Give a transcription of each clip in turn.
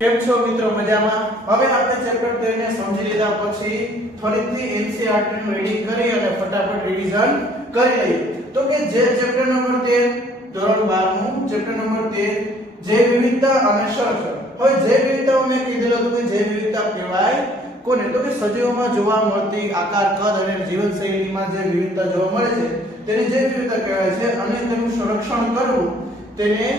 કેમ છો મિત્રો મજામાં? હવે આપણે ચેપ્ટર 13 ને સમજી લીધા પછી ફરીથી NCERT નું રીડિંગ કરી અને ફટાફટ રિવિઝન કરી લઈએ. તો કે જે ચેપ્ટર નંબર 13 ધોરણ 12 નું ચેપ્ટર નંબર 13 જૈવ વિવિધતા અને સંરક્ષણ. હવે જૈવ વિવિધતા મેં કીધેલું હતું કે જૈવ વિવિધતા કહેવાય કોને? તો કે સજીવોમાં જોવા મળતી આકાર, કદ અને જીવનશૈલીમાં જે વિવિધતા જોવા મળે છે તેને જૈવ વિવિધતા કહેવાય છે અને તેનું સંરક્ષણ કરવું, તેને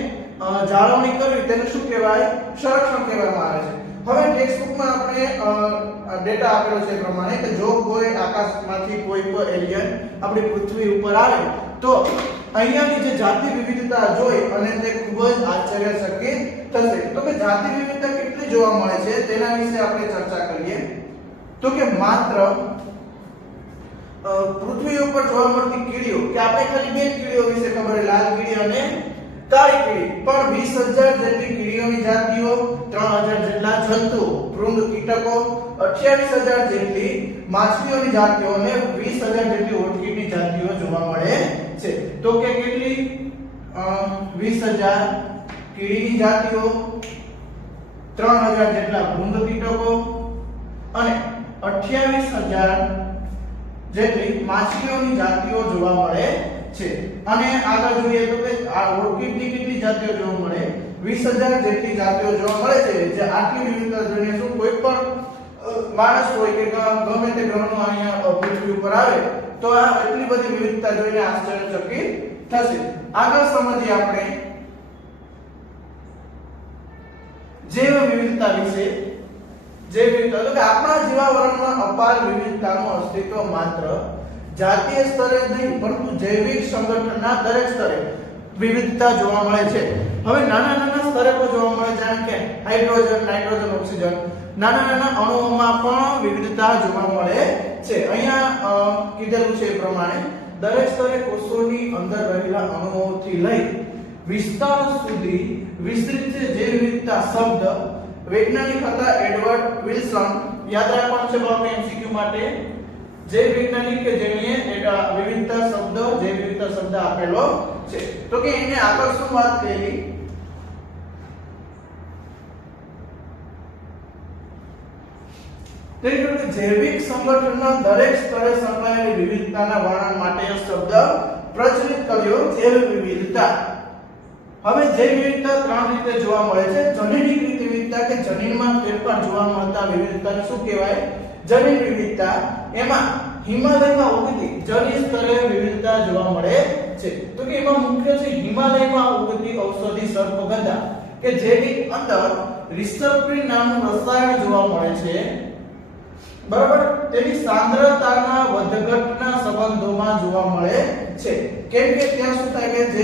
જાળવણી કરવી તેને શું કહેવાય? સંરક્ષણ કહેવામાં આવે છે. હવે ટેક્સ્ટ બુકમાં આપણે ડેટા આપેલો છે એ પ્રમાણે કે જો કોઈ આકાશમાંથી કોઈ એલિયન આપણી પૃથ્વી ઉપર આવે તો અહીંયાની જે જાતિ વિવિધતા જોઈ અને તે ખૂબ જ આશ્ચર્યચકિત થશે. તો કે જાતિ વિવિધતા કેટલી જોવા મળે છે તેના વિશે આપણે ચર્ચા કરીએ. તો કે માત્ર પૃથ્વી ઉપર જોવા મળતી કીડીઓ, કે આપણે ખાલી બે કીડીઓ વિશે ખબર છે, લાલ કીડી અને કાળી કીડી, પણ 20000 જેટલી કીડીઓની જાતિઓ, 3000 જેટલા જંતુઓ, ભૃંગ કીટકો, 28000 જેટલી માછલીઓની જાતિઓ અને 20000 જેટલી ઓટકીટની જાતિઓ જોવા મળે છે. તો કે કેટલી? 20000 કીડીની જાતિઓ, 3000 જેટલા ભૃંગ કીટકો અને 28000 જેટલી માછલીઓની જાતિઓ જોવા મળે છે. અને આગળ જોઈએ તો કે આ ઓર્કિડની કેટલી જાતિઓ જોવા મળે? 20000 જેટલી જાતિઓ જોવા મળે છે. જે આટલી વિવિધતા જોઈને શું કોઈ પણ માણસ હોય કે ગમે તે ગ્રહનો અહીંયા પૃથ્વી ઉપર આવે તો આ એટલી બધી વિવિધતા જોઈને આશ્ચર્યચકિત થશે. આગળ સમજીએ આપણે જૈવ વિવિધતા વિશે. જૈવ વિવિધતા એટલે કે આપણા જીવાવરણમાં અપાર વિવિધતાનું અસ્તિત્વ માત્ર જાતીય સ્તરે નહીં પરંતુ જૈવિક સંગઠનના દરેક સ્તરે વિવિધતા જોવા મળે છે. હવે નાના નાના સ્તરે પણ જોવા મળે છે, જેમ કે હાઇડ્રોજન, નાઇટ્રોજન, ઓક્સિજન, નાના નાના અણુઓમાં પણ વિવિધતા જોવા મળે છે. અહીંયા કીધેલું છે એ પ્રમાણે દરેક સ્તરે કોષોની અંદર રહેલા અણુઓથી લઈ વિસ્તાર સુધી વિસ્તૃત છે જૈવ વિવિધતા શબ્દ વૈજ્ઞાનિક હતા એડવર્ડ વિલ્સન. યાદ રાખવાનું છે બાળકો MCQ માટે. જૈવ વૈજ્ઞાનિક કે જેણે વિવિધતા શબ્દ જૈવ વિવિધતા શબ્દ આપેલો છે. તો કે એને આગળ શું વાત કરી? તે કે જૈવિક સંગઠનના દરેક સ્તરે સંકળાયેલી વિવિધતાના વર્ણન માટે આ શબ્દ પ્રચલિત કર્યો, જૈવ વિવિધતા. હવે જૈવ વિવિધતા ત્રણ રીતે જોવા મળે છે. જનીનિક વિવિધતા કે જનીનમાં ફેરફાર જોવા મળતા વિવિધતાને શું કહેવાય? જનીન વિવિધતા. એમાં હિમાલયમાં ઉગતી જનીય સ્તરે વિવિધતા જોવા મળે છે. તો કે એમાં મુખ્ય છે હિમાલયમાં ઉગતી ઔષધિ સર્પગંધા કે જેની અંદર રિસર્પિન નામનું રસાયણ જોવા મળે છે. બરાબર, તેની સાંદ્રતાના વધઘટના સંબંધોમાં જોવા મળે છે. કેમ કે ત્યાં શું થાય કે જે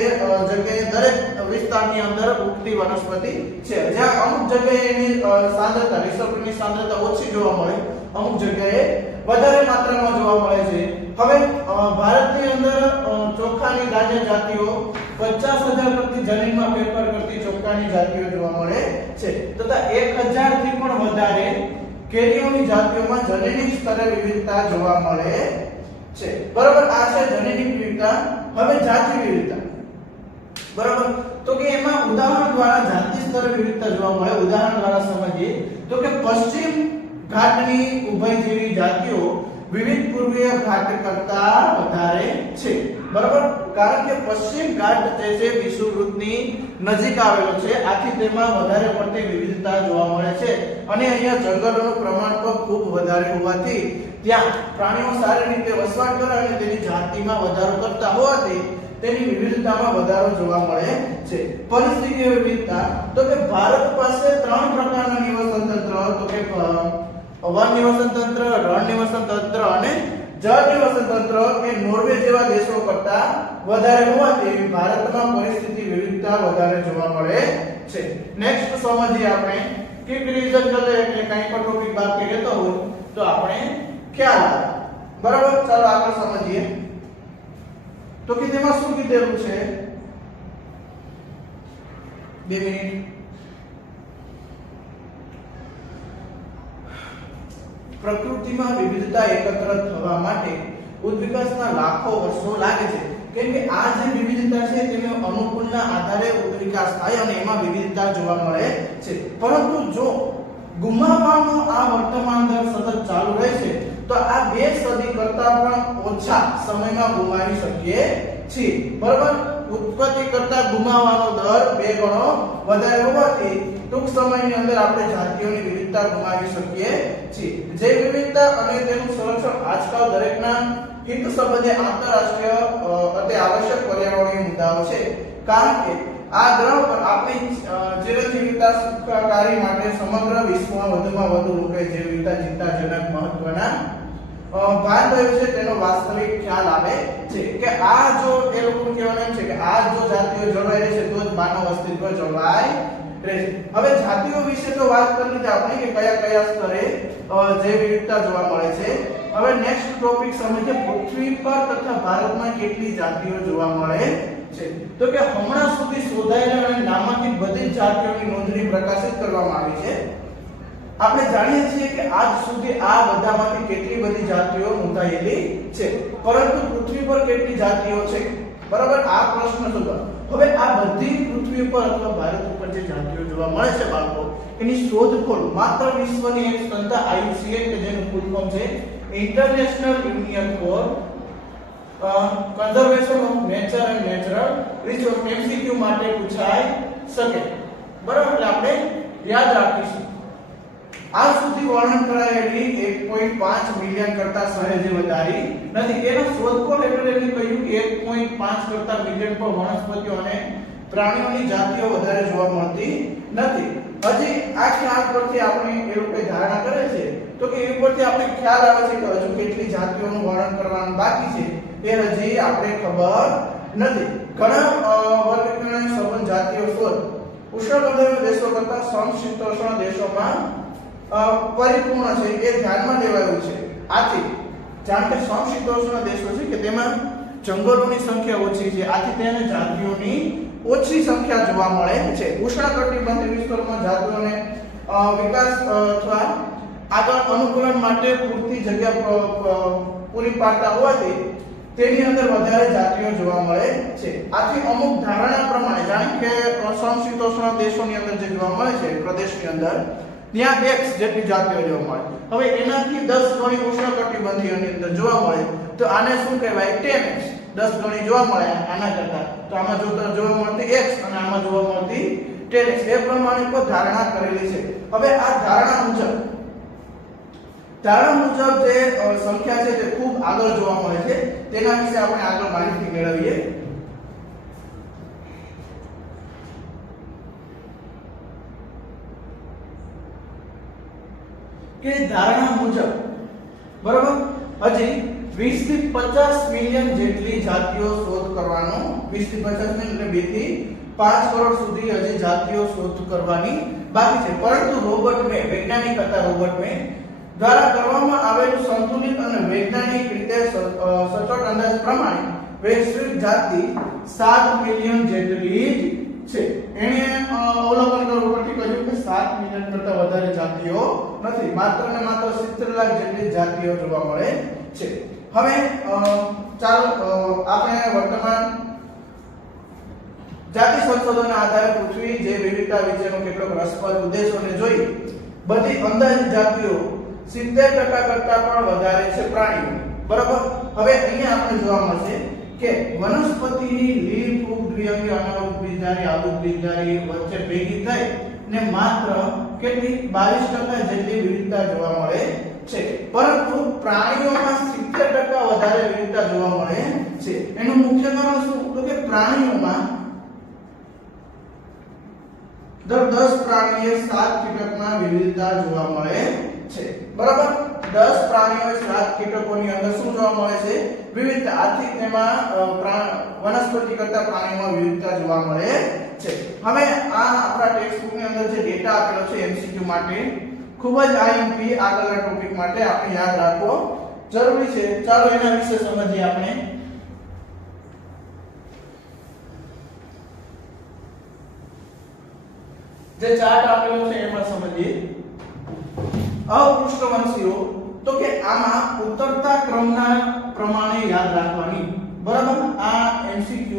જગ્યાએ દરેક વિસ્તારની અંદર ઉગતી વનસ્પતિ છે, જ્યાં અમુક જગ્યાએ એની સાંદ્રતા રિસર્પિનની સાંદ્રતા ઓછી જોવા મળે, અમુક જગ્યાએ વધારે માત્રામાં જોવા મળે છે. હવે ભારતની અંદર ચોખાની ધાન્ય જાતિઓ 50000 પ્રતિ જનીનમાં ફેરફાર કરતી ચોખાની જાતિઓ જોવા મળે છે તથા 1000 થી પણ વધારે કેરીઓની જાતિઓમાં જનીનિક સ્તરે વિવિધતા જોવા મળે છે. બરાબર, આ છે જનીનિક વિવિધતા. હવે જાતિ વિવિધતા. બરાબર, તો કે એમાં ઉદાહરણ દ્વારા જાતિ સ્તરે વિવિધતા જોવા મળે. ઉદાહરણ દ્વારા સમજીએ તો કે પશ્ચિમ ઘાટની ઉભયજીવી જાતિઓ વિવિધ પૂર્વીય ઘાટ કરતા વધારે છે. બરાબર, કારણ કે પશ્ચિમ ઘાટ જે છે વિષુવવૃત્તની નજીક આવેલો છે, આથી તેમાં વધારે પડતી વિવિધતા જોવા મળે છે. અને અહીંયા જંગલોનું પ્રમાણ પણ ખૂબ વધારે હોવાથી ત્યાં પ્રાણીઓ સારી રીતે વસવાટ કરે અને તેની જાતિમાં વધારો કરતા હોવાથી તેની વિવિધતામાં વધારો જોવા મળે છે. પરિસ્થિતિય વિવિધતા. તો કે ભારત પાસે 3 પ્રકારના નિવસન તંત્ર, તો કે વન નિવસન તંત્ર, રણ નિવસન તંત્ર અને જળ નિવસન તંત્ર એ નોર્વે જેવા દેશો કરતા વધારે હોવાથી ભારતમાં પરિસ્થિતિ વિવિધતા વધારે જોવા મળે છે. નેક્સ્ટ સમજીએ આપણે ક્વિક રિવિઝન કરે એટલે કંઈ પણ ટોપિક બાકી રહેતો હોય તો આપણે ખ્યાલ આવે. બરાબર, ચાલો આગળ સમજીએ. તો કે તેમાં શું કીધેલું છે? 2 મિનિટ. પ્રકૃતિમાં વિવિધતા એકત્ર થવા માટે ઉદ્વિકાસના લાખો વર્ષો લાગે છે, કેમ કે આ જે વિવિધતા છે તેને અનુકૂળના આધારે ઉદ્વિકાસ થાય અને એમાં વિવિધતા જોવા મળે છે. પરંતુ જો ગુમાવવાનો આ વર્તમાન દર સતત ચાલુ રહેશે તો આ 2 સદી કરતા પણ ઓછા સમયમાં ગુમાવી શકીએ છીએ. બરાબર, ઉત્પત્તિ કરતા ગુમાવવાનો દર 2 ગણો વધારે હોવાથી ટૂંક સમયની અંદર આપણે જાતિઓની વિવિધતા ગુમાવી શકીએ છીએ. જે વિવિધતા અને તેનું સંરક્ષણ આજકાલ દરેકના હિત સંબંધે આંતરરાષ્ટ્રીય અતિ આવશ્યક પર્યાવરણીય મુદ્દાઓ છે, કારણ કે આ ગ્રહ પર આપણી જીવનજીવિતા સુખાકારી માટે સમગ્ર વિશ્વમાં વધુમાં વધુ લોકોએ જીવવિવિધતા ચિંતાજનક મહત્વના ભાન થયું છે તેનો વાસ્તવિક ખ્યાલ આવે છે કે આ જો એ લોકો કહેવાનું એમ છે કે આ જો જાતિઓ જળવાઈ રહેશે તો જ માનવ અસ્તિત્વ જળવાઈ રહેશે. હવે જાતિઓ વિશે તો વાત કરી લીધી આપણે કે કયા કયા સ્તરે જે વિવિધતા જોવા મળે છે. હવે નેક્સ્ટ ટોપિક સમજીએ પૃથ્વી પર તથા ભારતમાં કેટલી જાતિઓ જોવા મળે છે. તો કે હમણાં સુધી શોધાયેલા અને નામાંકિત બધી જાતિઓની નોંધણી પ્રકાશિત કરવામાં આવી છે. આપણે જાણીએ છીએ કે આજ સુધી આ બધામાંથી કેટલી બધી જાતિઓ નોંધાયેલી છે, પરંતુ પૃથ્વી પર કેટલી જાતિઓ છે, બરાબર, આ પ્રશ્ન હતો. હવે આ બધી પૃથ્વી પર અથવા ભારત ઉપર જે જાતિઓ જોવા મળે છે બાળકો, એની શોધખોળ માત્ર વિશ્વની એક સંસ્થા IUCN કે જેનું ફૂલ ફોર્મ છે international union for conservation of nature and natural resource MCQ માટે પૂછાઈ શકે. બરાબર, એટલે આપણે યાદ રાખીશું. આજ સુધી વર્ણન કરાયેલી 1.5 મિલિયન કરતા સહેજે વધારી નથી. એનો શોધખોળ હેઠળ એમને કહ્યું કે 1.5 કરતા મિલિયન પર વનસ્પતિઓ અને પ્રાણીઓની જાતિઓ વધારે જોવા મળતી નથી. હજી આ ખ્યાલ પરથી આપણે એ લોકો ધારણા કરે છે તો કે એ પરથી આપણે ખ્યાલ આવે છે કે હજુ કેટલી જાતિઓનું વર્ણન કરવાનું બાકી છે એ હજી આપણે ખબર નથી. ઘણા વર્ગીકરણ સંબંધ જાતિઓ શોધ ઉષ્ણકટિબંધીય દેશો કરતા સમશીતોષ્ણ દેશોમાં પરિપૂર્ણ છે એ ધ્યાનમાં લેવાયું છે. આથી જાણ કે સમશીતોષ્ણ દેશો છે કે તેમાં જંગલોની સંખ્યા ઓછી છે, આથી તેને જાતિઓની ઓછી સંખ્યા જોવા મળે છે. ઉષ્ણકટિબંધીય વિસ્તારોમાં જાતિઓને વિકાસ અથવા આગળ અનુકૂલન માટે પૂરતી જગ્યા પૂરી પાડતા હોવાથી તેની અંદર વધારે જાતિઓ જોવા મળે છે. આથી અમુક ધારણા પ્રમાણે જાણે કે સમશીતોષ્ણ દેશોની અંદર જે જોવા મળે છે પ્રદેશની અંદર ત્યાં x જેટલી જાતિઓ જોવા મળે. હવે એનાથી 10 ગણી ઉષ્ણકટિબંધીયની અંદર જોવા મળે તો આને શું કહેવાય 10x, 10 ગણી જોવા મળે આના કરતા. તો આમાં જોવા મળતી x અને આમાં જોવા મળતી 10x એ પ્રમાણે કોઈ ધારણા કરેલી છે. હવે આ ધારણા મુજબ જે સંખ્યા છે તે ખૂબ આગળ જોવા મળે છે. તેના વિશે આપણે આગળ માહિતી મેળવીએ. કે ધારણા મુજબ બરાબર હજી 20 થી 50 મિલિયન જેટલી જાતિઓ શોધ કરવાનો, 20 થી 50 મિલિયન એટલે 2 થી 5 કરોડ સુધી હજી જાતિઓ શોધ કરવાની બાકી છે. પરંતુ રોબર્ટ મે, વૈજ્ઞાનિક હતા રોબર્ટ મે દ્વારા કરવામાં આવેલું સંતુલિત અને વૈજ્ઞાનિક રીતે સચોટ અંદાજ પ્રમાણે વૈશ્વિક જાતિ 7 મિલિયન જેટલી જ છે. એણે અવલોકન કર્યું પરથી કહ્યું કે 7 મિલિયન કરતા વધારે જાતિઓ નથી, માત્ર ને માત્ર 70 લાખ જેટલી જાતિઓ જોવા મળે છે. હવે ચાલો આપણે વર્તમાન જાતિ સંશોધનના આધારે પૃથ્વી જે વિવિધતા વિશેનો કેટલોક રસપ્રદ ઉદ્દેશોને જોઈ બધી અંદાજિત જાતિઓ 70% કરતા પણ વધારે છે પ્રાણીઓ. બરાબર, હવે અહીંયા આપણે જોવા મળશે કે વનસ્પતિની લીલ, ફૂગ, દ્વિઅંગી, અનાવૃતબીજધારી, આવૃતબીજધારી વચ્ચે ભેગી થઈ ને માત્ર કેટલી 22% જેટલી વિવિધતા જોવા મળે છે. પરંતુ પ્રાણીઓમાં 70% વધારે વિવિધતા જોવા મળે છે. એનું મુખ્ય કારણ શું? તો કે પ્રાણીઓમાં દર 10 પ્રાણીએ 7 કીટકમાં વિવિધતા જોવા મળે છે. બરાબર, 10 પ્રાણીઓ 7 કીટકોની અંદર શું જોવા મળે છે? વિવિધતા. આથી તેમાં વનસ્પતિ કરતા પ્રાણીઓમાં વિવિધતા જોવા મળે છે. હવે આ આપણા ટેક્સ્ટ બુક ની અંદર જે ડેટા આપેલો છે MCQ માટે, ખૂબ જ IMP આગળના ટોપિક માટે આપણે યાદ રાખવો જરૂરી છે. ચાલો એના વિશે સમજીએ. આપણે જે ચાર્ટ આપેલો છે એમાં સમજીએ. અપૃષ્ઠવંશીઓ, તો કે આમાં ઉતરતા ક્રમના પ્રમાણે યાદ રાખવાની. બરાબર, આ MCQ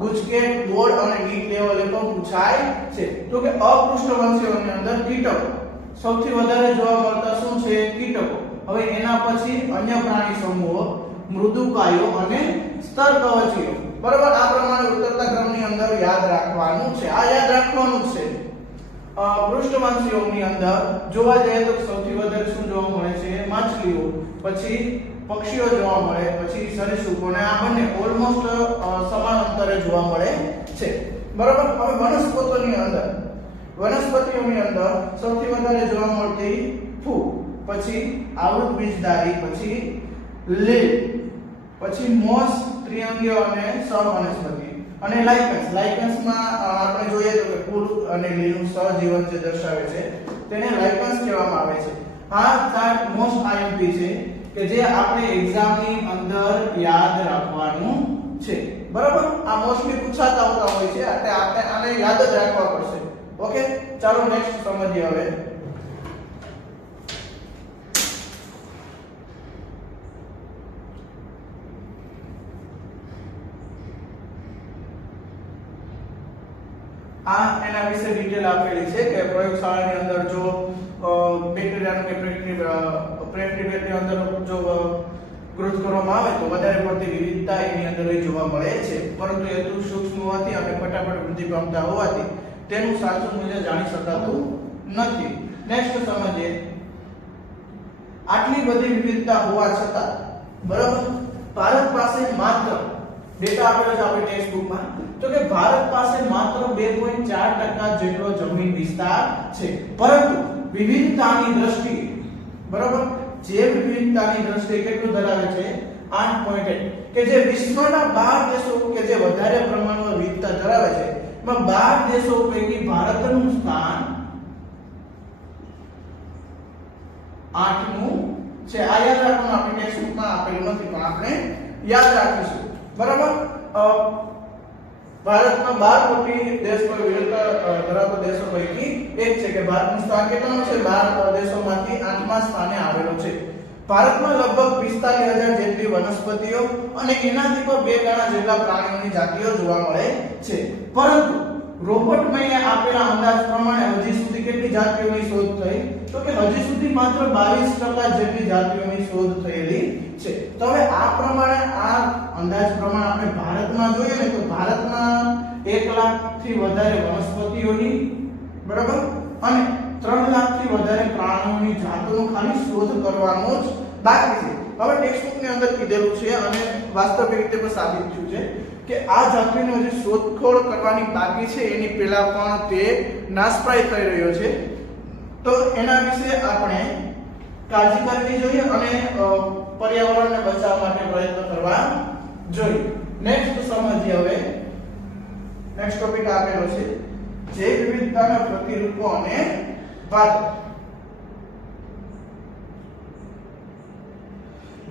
ગુજકેટ બોર્ડ અને નીટ લેવલે પણ પૂછાય છે. તો કે અપૃષ્ઠવંશીઓની અંદર કીટકો સૌથી વધારે જોવા મળતા શું છે? કીટકો. હવે એના પછી અન્ય પ્રાણી સમૂહો, મૃદુકાયો અને સ્તરકવચીઓ. બરાબર, આ પ્રમાણે ઉતરતા ક્રમની અંદર યાદ રાખવાનું છે. આ યાદ રાખવાનું છે. પૃષ્ઠવંશીઓની અંદર જોવા જઈએ તો સૌથી વધારે શું જોવા મળે છે? માછલીઓ, પછી પક્ષીઓ જોવા મળે, પછી સરીસૃપો, અને આ બંને ઓલમોસ્ટ સમાન અંતરે જોવા મળે છે. બરાબર, હવે વનસ્પતિઓની અંદર સૌથી વધારે જોવા મળતી ફૂગ, પછી આવૃત બીજધારી, પછી લીલ, પછી મોસ, ત્રિઅંગીય અને સહવનસ્પતિ, અને લાઇકન્સમાં આપણે જોઈએ તો કે ફૂલ અને લીલનું સહજીવન જે દર્શાવે છે તેને લાઇકન્સ કહેવામાં આવે છે. આ ચાર્ટ મોસ્ટ આઈએમપી છે કે જે આપણે એક્ઝામની અંદર યાદ રાખવાનું છે. બરાબર, આ મોસ્ટલી પૂછાતા હોતા હોય છે એટલે આપણે આને યાદ જ રાખવા પડશે. ઓકે, ચાલો નેક્સ્ટ સમજીએ. હવે આ એના વિશે ડિટેલ આપેલી છે કે પ્રયોગશાળાની અંદર જો બેક્ટેરિયાનું કે પ્રેક્ટિવેટની અંદર જો ગ્રોથ કરવામાં આવે તો વધારે પડતી વિવિધતા એની અંદર જોવા મળે છે, પરંતુ હેતુ સૂક્ષ્મ હોવાથી અને ફટાફટ વૃદ્ધિ પામતા હોવાથી તેનું સાચું મૂલ્ય જાણી શકાતું નથી. નેક્સ્ટ સમજીએ. આટલી બધી વિવિધતા હોવા છતાં, બરાબર, ભારત પાસે માત્ર ડેટા આપેલો છે આપણી ટેક્સ્ટ બુકમાં, તો કે ભારત પાસે માત્ર 2.4% જેટલો જમીન વિસ્તાર છે, પરંતુ વિવિધતાની દ્રષ્ટિએ, બરાબર, જે વિવિધતાની દ્રષ્ટિએ કેટલું ધરાવે છે? 8.8, કે જે વિશ્વના 12 દેશો કે જે વધારે પ્રમાણમાં વિવિધતા ધરાવે છે એમાં 12 દેશો પૈકી ભારતનું સ્થાન 8મું છે. આ યાદ રાખવાનું, આપણી ટેક્સ્ટ બુકમાં આપેલું નથી પણ આપણે યાદ રાખીશું. બરાબર, ભારતમાં 12 મોટી દેશ પર વિવિધતા ધરાવતા દેશો પૈકી એક છે કે ભારતનું સ્થાન કેટલાનું છે? 12 દેશોમાંથી 8મા સ્થાને આવેલો છે. ભારતમાં લગભગ 45,000 જેટલી વનસ્પતિઓ અને એનાથી પણ 2 ગણા જેટલા પ્રાણીઓની જાતિઓ જોવા મળે છે, પરંતુ રોબર્ટ મેએ આપેલા અંદાજ પ્રમાણે હજી સુધી કેટલી જાતિઓની શોધ થઈ? તો કે હજી સુધી માત્ર 22% જેટલી જાતિઓની શોધ થયેલી છે. તો હવે આ પ્રમાણે, આ અંદાજ પ્રમાણે આપણે ભારતમાં જોઈએ ને તો ભારતમાં 1 લાખથી વધારે વનસ્પતિઓની, બરાબર, અને 3 લાખથી વધારે પ્રાણીઓની જાતોનું ખાલી શોધ કરવાનું જ બાકી છે. હવે ટેક્સ્ટ બુકની અંદર કીધેલું છે અને વાસ્તવિક રીતે પણ સાબિત થયું છે કે આ જાતિની હજી શોધખોળ કરવાની બાકી છે, એની પહેલા પણ તે નાશપ્રાય થઈ રહ્યો છે. તો એના વિશે આપણે કાળજી કરવી જોઈએ અને પર્યાવરણને બચાવવા માટે પ્રયત્ન કરવા જોઈએ. નેક્સ્ટ સમજીએ. હવે નેક્સ્ટ ટોપિક આપેલો છે જૈવ વિવિધતાના પ્રતિરૂપો અને વાદ.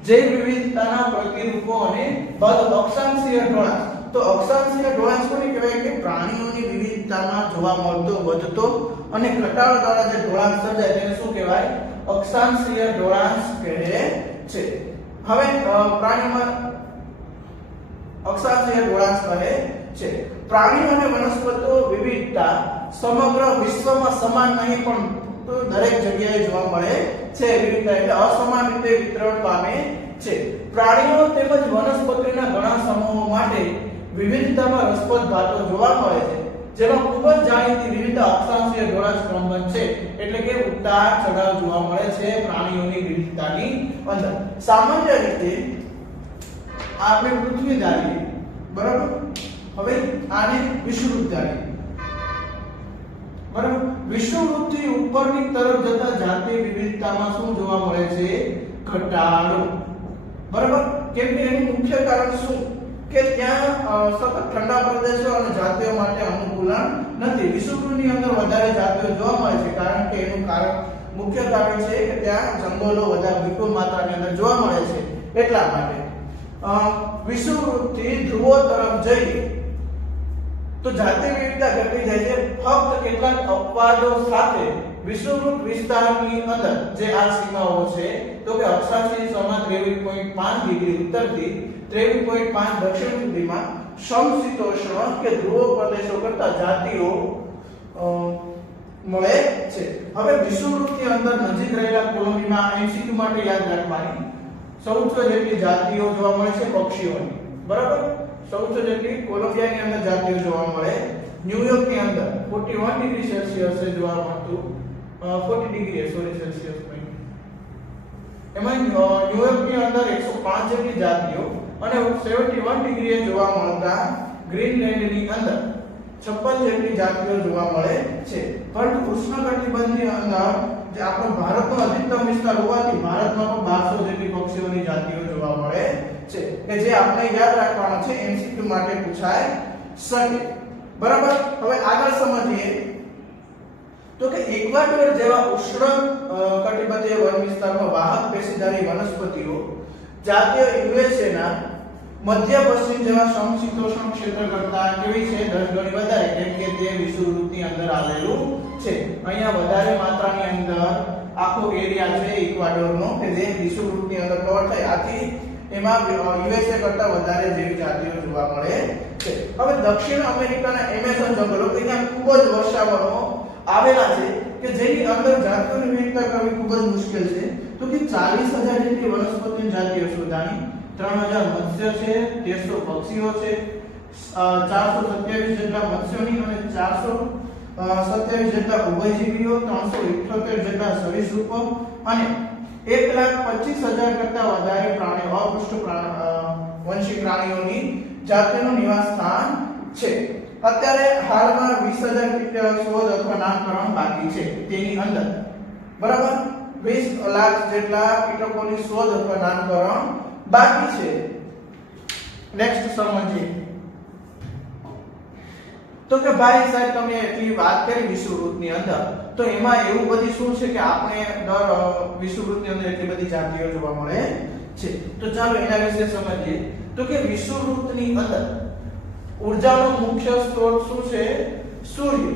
જૈવ વિવિધતાના પ્રતિરૂપો અને વાદ. અક્ષાંશીય ઢોળાંશ. તો અક્ષાંશીય ઢોળાંશ કોને કહેવાય? કે પ્રાણીઓની વિવિધતામાં જોવા મળતો વધતો અને ઘટાડો દ્વારા જે ઢોળાંશ સર્જાય તેને શું કહેવાય? અક્ષાંશીય ઢોળાંશ કહે છે. હવે પ્રાણીમાં અક્ષાંશીય ઢોળાંશ કહે છે. પ્રાણીઓ અને વનસ્પતિઓ વિવિધતા સમગ્ર વિશ્વમાં સમાન નહીં પણ દરેક જગ્યાએ જોવા મળે છે. વિવિધતા એટલે અસમાન રીતે વિતરણ પામે છે. પ્રાણીઓ તેમજ વનસ્પતિના ઘણા સમૂહો માટે વિવિધતામાં રસપ્રદ ભાતો જોવા મળે છે, જેમાં ખૂબ જ જાણીતી વિવિધતા અક્ષાંશીય ઢોળાંશ ક્રમબદ્ધ છે, એટલે કે ઉતાર ચઢાવ જોવા મળે છે પ્રાણીઓની વિવિધતાની અંદર. સામાન્ય રીતે આપણે પૃથ્વી ધારીએ, બરાબર, હવે આને વિષુવવૃત્ત ધારીએ, બરાબર. વિષુવવૃત્તથી ઉપરની તરફ જતા જાતીય વિવિધતામાં શું જોવા મળે છે? ઘટાડો, બરાબર. કેમ કે એનું મુખ્ય કારણ શું? કે ત્યાં સતત ઠંડા પ્રદેશો અને જાતિઓ માટે અનુકૂલન નથી. વિષુવવૃત્તની અંદર વધારે જાતિઓ જોવા મળે છે કારણ કે એનું મુખ્ય કારણ છે કે ત્યાં જંગલો વધારે વિપુલ માત્રાની અંદર જોવા મળે છે. એટલા માટે વિષુવવૃત્તથી ધ્રુવો તરફ જઈએ તો જાતીય વિવિધતા ઘટી જાય છે. ફક્ત કેટલાક અપવાદો સાથે વિષુવવૃત્ત વિસ્તારની અંદર જે આ સીમાઓ છે તો કે અક્ષાંશની સીમા 23.5 ડિગ્રી ઉત્તરથી 23.5 દક્ષિણ સુધીમાં સમશીતોષ્ણ કે ધ્રુવ પ્રદેશો કરતા જાતિઓ મળે છે. હવે વિષુવવૃત્તની અંદર નજીક રહેલા કોલોનીમાં એમસીક્યુ માટે યાદ રાખવાની 1400 જેટલી જાતિઓ જોવા મળે છે પક્ષીઓની. બરાબર, 1400 જેટલી કોલંબિયાની અંદર જાતિઓ જોવા મળે. ન્યુયોર્કની અંદર 41 ડિગ્રી સેલ્સિયસ જોવા મળતું 40 ડિગ્રી સેલ્સિયસ એમાં ન્યુયોર્કની અંદર 105 જેટલી જાતિઓ અને 71 ડિગ્રીએ જોવા મળતા ગ્રીનલેન્ડની અંદર 56 જેટલી જાતિઓ જોવા મળે છે. પરંતુ ઉષ્ણકટિબંધની અંદર જે આપણો ભારતનો અધિકતમ વિસ્તાર હોવાથી ભારતમાં પણ 1200 જેટલી પક્ષીઓની જાતિઓ જોવા મળે છે કે જે આપણે યાદ રાખવાનું છે, એમસીક્યુ માટે પૂછાય શકે. બરાબર, હવે આગળ સમજીએ તો કે ઇક્વાડોર જેવા ઉષ્ણ કટિબંધીય વન વિસ્તારમાં વાહક પેશીદારી વનસ્પતિઓ જાતીય યુએસએના મધ્ય પશ્ચિમ જેવા સમશીતોષ્ણ ક્ષેત્ર કરતા કેવી છે 10 ગણી વધારે, કેમ કે તે વિષુવવૃત્તની અંદર આવેલું છે. અહીંયા વધારે માત્રાની અંદર આખો એરિયા છે ઇક્વાડોરનો કે જે વિષુવવૃત્તની અંદર કવર થાય, આથી એમાં યુએસએ કરતા વધારે જેવી જાતિઓ જોવા મળે છે. હવે દક્ષિણ અમેરિકાના એમેઝોન જંગલો કે જ્યાં ખૂબ જ વર્ષાવનો આવેલા છે કે જેની અંદર જાતિઓની વિવિધતા કરવી ખૂબ જ મુશ્કેલ છે. તો કે 40000 જેટલી વનસ્પતિની જાતિઓ શોધાણી, 3000 મત્સ્ય છે, 1300 પક્ષીઓ છે, 427 જેટલા મત્સ્યોની અને 427 જેટલા ઉભયજીવીઓ, 378 જેટલા સરીસૃપો અને 1,25,000 કરતા વધારે પ્રાણીઓ વંશી પ્રાણીઓની જાતિનું નિવાસ સ્થાન છે. અત્યારે હાલમાં 20000 જેટલા શોધ અથવા નામકરણ બાકી છે તેની અંદર. બરાબર, 20 લાખ જેટલા કીટકોની શોધ અથવા નામકરણ બાકી છે. નેક્સ્ટ સમજીએ તો કે ભાઈ સાહેબ તમે એટલી વાત કરી વિષુવવૃત્તની અંદર, તો એમાં એવું બધી શું છે કે આપણે દર વિષુવવૃત્તની અંદર એટલી બધી જાતિઓ જોવા મળે છે. તો ચાલો એના વિશે સમજીએ. તો કે વિષુવવૃત્તની અંદર ઊર્જાનો મુખ્ય સ્ત્રોત શું છે? સૂર્ય.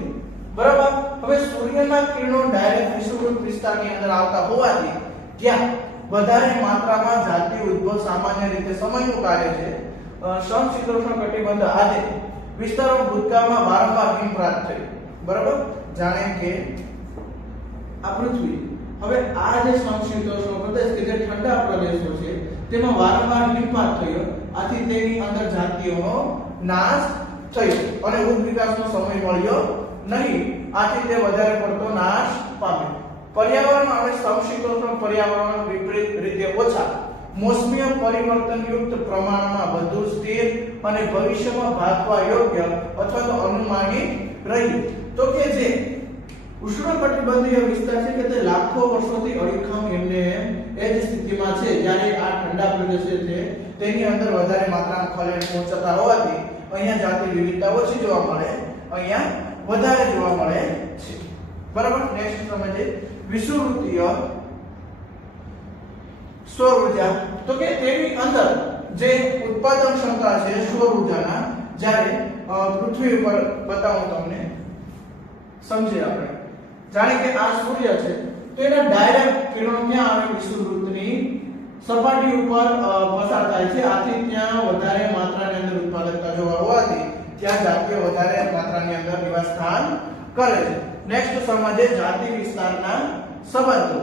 બરાબર, હવે સૂર્યના કિરણો ડાયરેક્ટ વિષુવવૃત્ત વિસ્તારની અંદર આવતા હોવાથી ત્યાં વધારે માત્રામાં જાતિ ઉદ્ભવ સામાન્ય રીતે સમયનું કાર્ય છે. સમશીતોષ્ણ કટિબંધ આદિ વિસ્તારો ભૂતકાળમાં વારંવાર હિમપ્રાત થઈ. બરાબર, જાણે કે આ પૃથ્વી, હવે આ જે સમશીતોષ્ણ પ્રદેશ કે જે ઠંડા પ્રદેશો છે તેમાં વારંવાર હિમપાત થયો, આથી તેની અંદર જાતિઓનો નાશ થયો અને ઉદ્વિકાસનો સમય મળ્યો નહીં, આથી તે વધારે પડતો નાશ પામ્યો. પર્યાવરણ અને સમશીતોષ્ણ પર્યાવરણ વિપરીત રીતે ઓછા મોસમીય પરિવર્તન યુક્ત પ્રમાણમાં વધુ સ્થિર અને ભવિષ્યમાં ભાગવા યોગ્ય અથવા તો અનુમાનિત રહ્યું. તો કે જે ઉષ્ણકટિબંધીય વિસ્તાર છે કે તે લાખો વર્ષોથી અડીખમ એમને એ જ સ્થિતિમાં છે, જ્યારે આ ઠંડા પ્રદેશ છે તેની અંદર વધારે માત્રામાં ખલેલ પહોંચતા હોવાથી અહીંયા જાતિ વિવિધતા ઓછી જોવા મળે, અહીંયા વધારે જોવા મળે છે. બરાબર, નેક્સ્ટ સમજીએ વિષુવવૃત્તીય સૌર ઉર્જા. તો કે તેની અંદર જે ઉત્પાદન ક્ષમતા છે સૌર ઉર્જાના, જ્યારે પૃથ્વી ઉપર બતાવું તમને સમજીએ આપણે. જાણે કે આ સૂર્ય છે તો એના ડાયરેક્ટ કિરણો ક્યાં આવે? વિષુવવૃત્તની સપાટી ઉપર પસાર થાય છે, આથી ત્યાં વધારે માત્રાની અંદર ઉત્પાદકતા જોવા હોવાથી ત્યાં જાતિઓ વધારે માત્રાની અંદર નિવાસ સ્થાન કરે છે. નેક્સ્ટ સમજીએ જાતિ વિસ્તારના સંબંધો.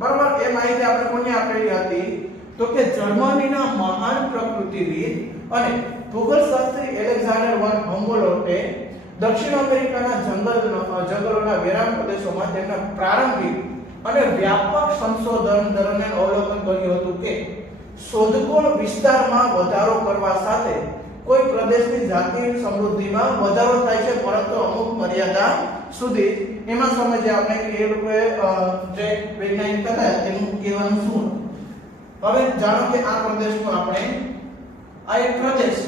બરાબર, એ માહિતી આપણે કોને આપેલી હતી? તો કે જર્મનીના મહાન પ્રકૃતિવિદ અને ભૂગોળશાસ્ત્રી એલેક્ઝાન્ડર વન હમ્બોલ્ટે દક્ષિણ અમેરિકાના જંગલોના વેરાન પ્રદેશોમાં તેમના પ્રારંભિક અને વ્યાપક સંશોધન દરમિયાન અવલોકન કર્યું હતું કે શોધખોળ વિસ્તારમાં વધારો કરવા સાથે કોઈ પ્રદેશની જાતિની સમૃદ્ધિમાં વધારો થાય છે, પરંતુ અમુક મર્યાદા સુધી. એમાં સમજીએ આપણે કે એ લોકોએ જે વૈજ્ઞાનિક હતા તેનું કહેવાનું શું. હવે જાણો કે આ પ્રદેશમાં આપણે આ એક પ્રદેશ,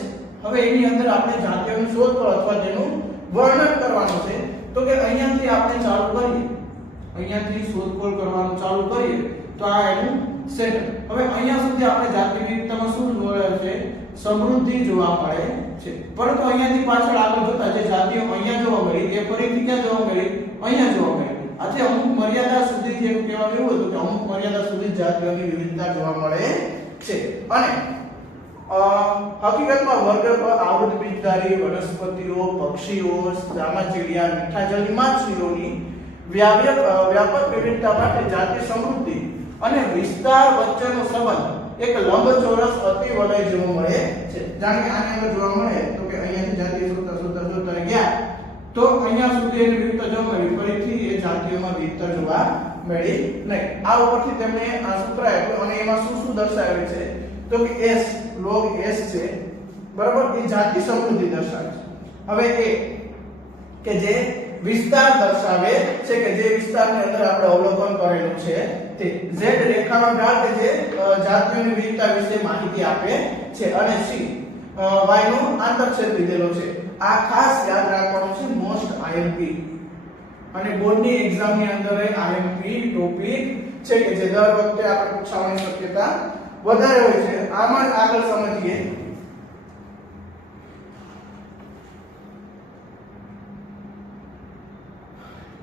હવે એની અંદર આપણે જાતિઓની શોધ અથવા તેનું વર્ણન કરવાનું છે. તો કે અહીંયાથી આપણે ચાલુ કરીએ, અહીંયાથી શોધખોળ કરવાનું ચાલુ કરીએ તો આ એનું સેટ. હવે અહીંયા સુધી આપણે જાતિ વિવિધતામાં શું મળે છે? સમૃદ્ધિ જોવા મળે છે. પરંતુ અહીંયાથી પાછળ આગળ જતા જે જાતિઓ અહીંયા જોવા મળી એ ફરીથી ક્યાં જોવા મળી? અહીંયા જોવા મળી. આથી અમુક મર્યાદા સુધી જેમ કહેવામાં આવ્યું હતું કે અમુક મર્યાદા સુધી જાતિઓની વિવિધતા જોવા મળે છે અને હકીકતમાં વર્ગ આવૃત બીજધારી વનસ્પતિઓ, પક્ષીઓ, ચામાચીડિયા, મીઠા જળની માછલીઓની વ્યાપક વિવિધતા માટે જાતિ સમૃદ્ધિ અને વિસ્તાર વચ્ચેનો સંબંધ એક લંબચોરસ અતિવલય જેવો મળે છે. જાણે કે આની અંદર જોવા મળે તો કે અહીંયાથી જાતિ શોધતા ગયા તો અહીંયા સુધી એની વિવિધતા જોવા મળી, ફરીથી એ જાતિઓમાં વિવિધતા જોવા મળી નહીં. આ ઉપરથી તેમણે આ સૂત્ર આપ્યું અને એમાં શું શું દર્શાવે છે તો કે s log s છે બરાબર, એ જાતિ સમૃદ્ધિ દર્શાવે છે. હવે એ કે જે વિસ્તાર દર્શાવે છે કે જે વિસ્તારની અંદર આપણે અવલોકન કરેલું છે તે z રેખાનો ઢાળ કે જે જાતિઓની વિવિધતા વિશે માહિતી આપે છે અને c y નો આંતરછેદ લીધેલો છે. આ ખાસ યાદ રાખવાનું છે મોસ્ટ IMP અને બોર્ડની એક્ઝામની અંદર IMP ટોપિક છે કે જે દર વખતે આપણે પૂછાવાની શક્યતા વધારે હોય છે. આમાં આગળ સમજીએ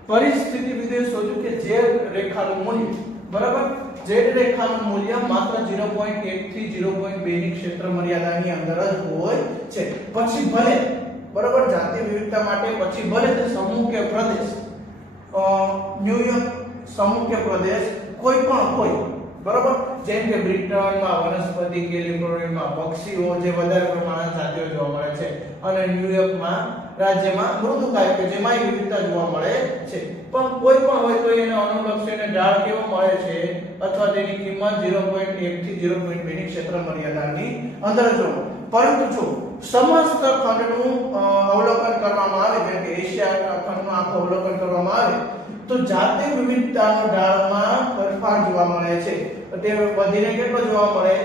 પરિસ્થિતિ વિધેય શોધ્યું કે z રેખાનું મૂલ્ય બરાબર, z રેખાનું મૂલ્ય માત્ર 0.1 થી 0.2 ની ક્ષેત્ર મર્યાદાની અંદર જ હોય છે. પછી ભલે બરાબર જાતિ વિવિધતા માટે પછી ભલે તે સમૂહ કે પ્રદેશ ન્યુયોર્ક સમૂહ કે પ્રદેશ કોઈ પણ હોય બરાબર, જેમ કે બ્રિટનમાં વનસ્પતિ, કેલિફોર્નિયામાં પક્ષીઓ જે વધારે પ્રમાણમાં જાતિઓ જોવા મળે છે અને ન્યુયોર્કમાં રાજ્યમાં મૃદુકાય કે જેમાં વિવિધતા જોવા મળે છે. પણ કોઈ પણ હોય તો એને અનુલક્ષીને ઢાળ કેવો મળે છે અથવા તેની કિંમત 0.1 થી 0.2 ની ક્ષેત્ર મર્યાદાની અંદર જોવો. પરંતુ જો સમસ્ત ખંડનું અવલોકન કરવામાં આવે જેમ કે એશિયા ખંડનું આખું અવલોકન કરવામાં આવે તો જાતિ વિવિધતાનો ઢાળમાં ફેરફાર જોવા મળે છે. તે વધીને કેટલો જોવા મળે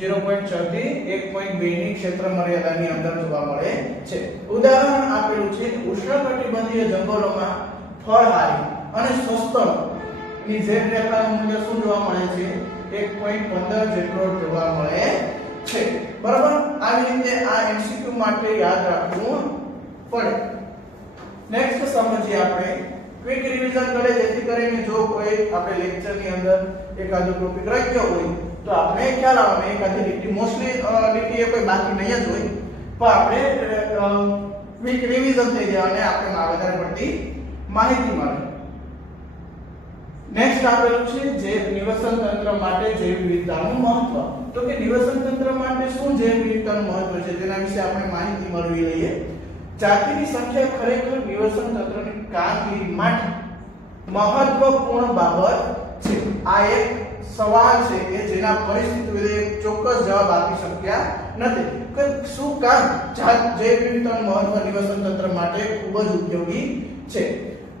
0.6 થી 1.2 ની ક્ષેત્ર મર્યાદાની અંદર જોવા મળે છે. ઉદાહરણ આપેલું છે ઉષ્ણકટિબંધીય જંગલોમાં ફળહારી અને સસ્તન ની z રેખાનું મૂલ્ય શું જોવા મળે છે 1.15 જેટલો જોવા મળે છે બરાબર. આવી રીતે આ MCQ માટે યાદ રાખવું પડે. નેક્સ્ટ સમજીએ આપણે ક્વિક રિવિઝન કરે જેથી કરીને જો કોઈ આપણે લેક્ચરની અંદર એકાદો ટોપિક રાખ્યો હોય તો આપણે ખ્યાલ આવે એકાદી લીટી મોસ્ટલી લીટી એ કોઈ બાકી નહીં જ હોય પણ આપણે ક્વિક રિવિઝન થઈ જાય અને આપણે વધારે પડતી માહિતી મળે. નેક્સ્ટ આપેલું છે જે નિવસન તંત્ર માટે જૈવ વિવિધતાનું મહત્વ. તો કે નિવસન તંત્ર માટે શું જૈવ વિવિધતાનું મહત્વ છે તેના વિશે આપણે માહિતી મેળવી લઈએ. જાતિની સંખ્યા ખરેખર નિવસન તંત્રની કામગીરી માટે મહત્વપૂર્ણ બાબત છે. આ એક સવાલ છે કે જેના પરિસ્થિતિ વિશે ચોક્કસ જવાબ આપી શક્યા નથી કે શું કામ જૈવ વિવિધતાનું મહત્વ નિવસન તંત્ર માટે ખૂબ જ ઉપયોગી છે.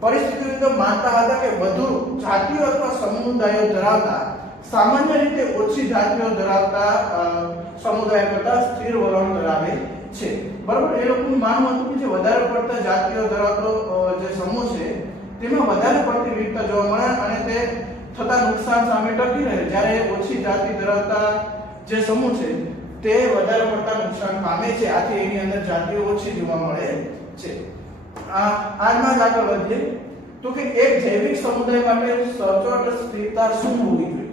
પરિસ્થિતિવિદો માનતા હતા કે વધુ જાતિઓ અથવા સમુદાયો ધરાવતા સામાન્ય રીતે ઓછી જાતિઓ ધરાવતા સમુદાય કરતા સ્થિર વલણ ધરાવે છે બરાબર. એ લોકોનું માનવું હતું કે જે વધારે પડતા જાતિઓ ધરાવતો જે સમૂહ છે તેમાં વધારે પડતી વિવિધતા જોવા મળે અને તે થતા નુકસાન સામે ટકી રહે, જ્યારે ઓછી જાતિ ધરાવતા જે સમૂહ છે તે વધારે પડતા નુકસાન પામે છે. આથી એની અંદર જાતિઓ ઓછી જોવા મળે છે. આજમાં જ આગળ વધીએ તો કે એક જૈવિક સમુદાય માટે સચોટ સ્થિરતા શું હોવી જોઈએ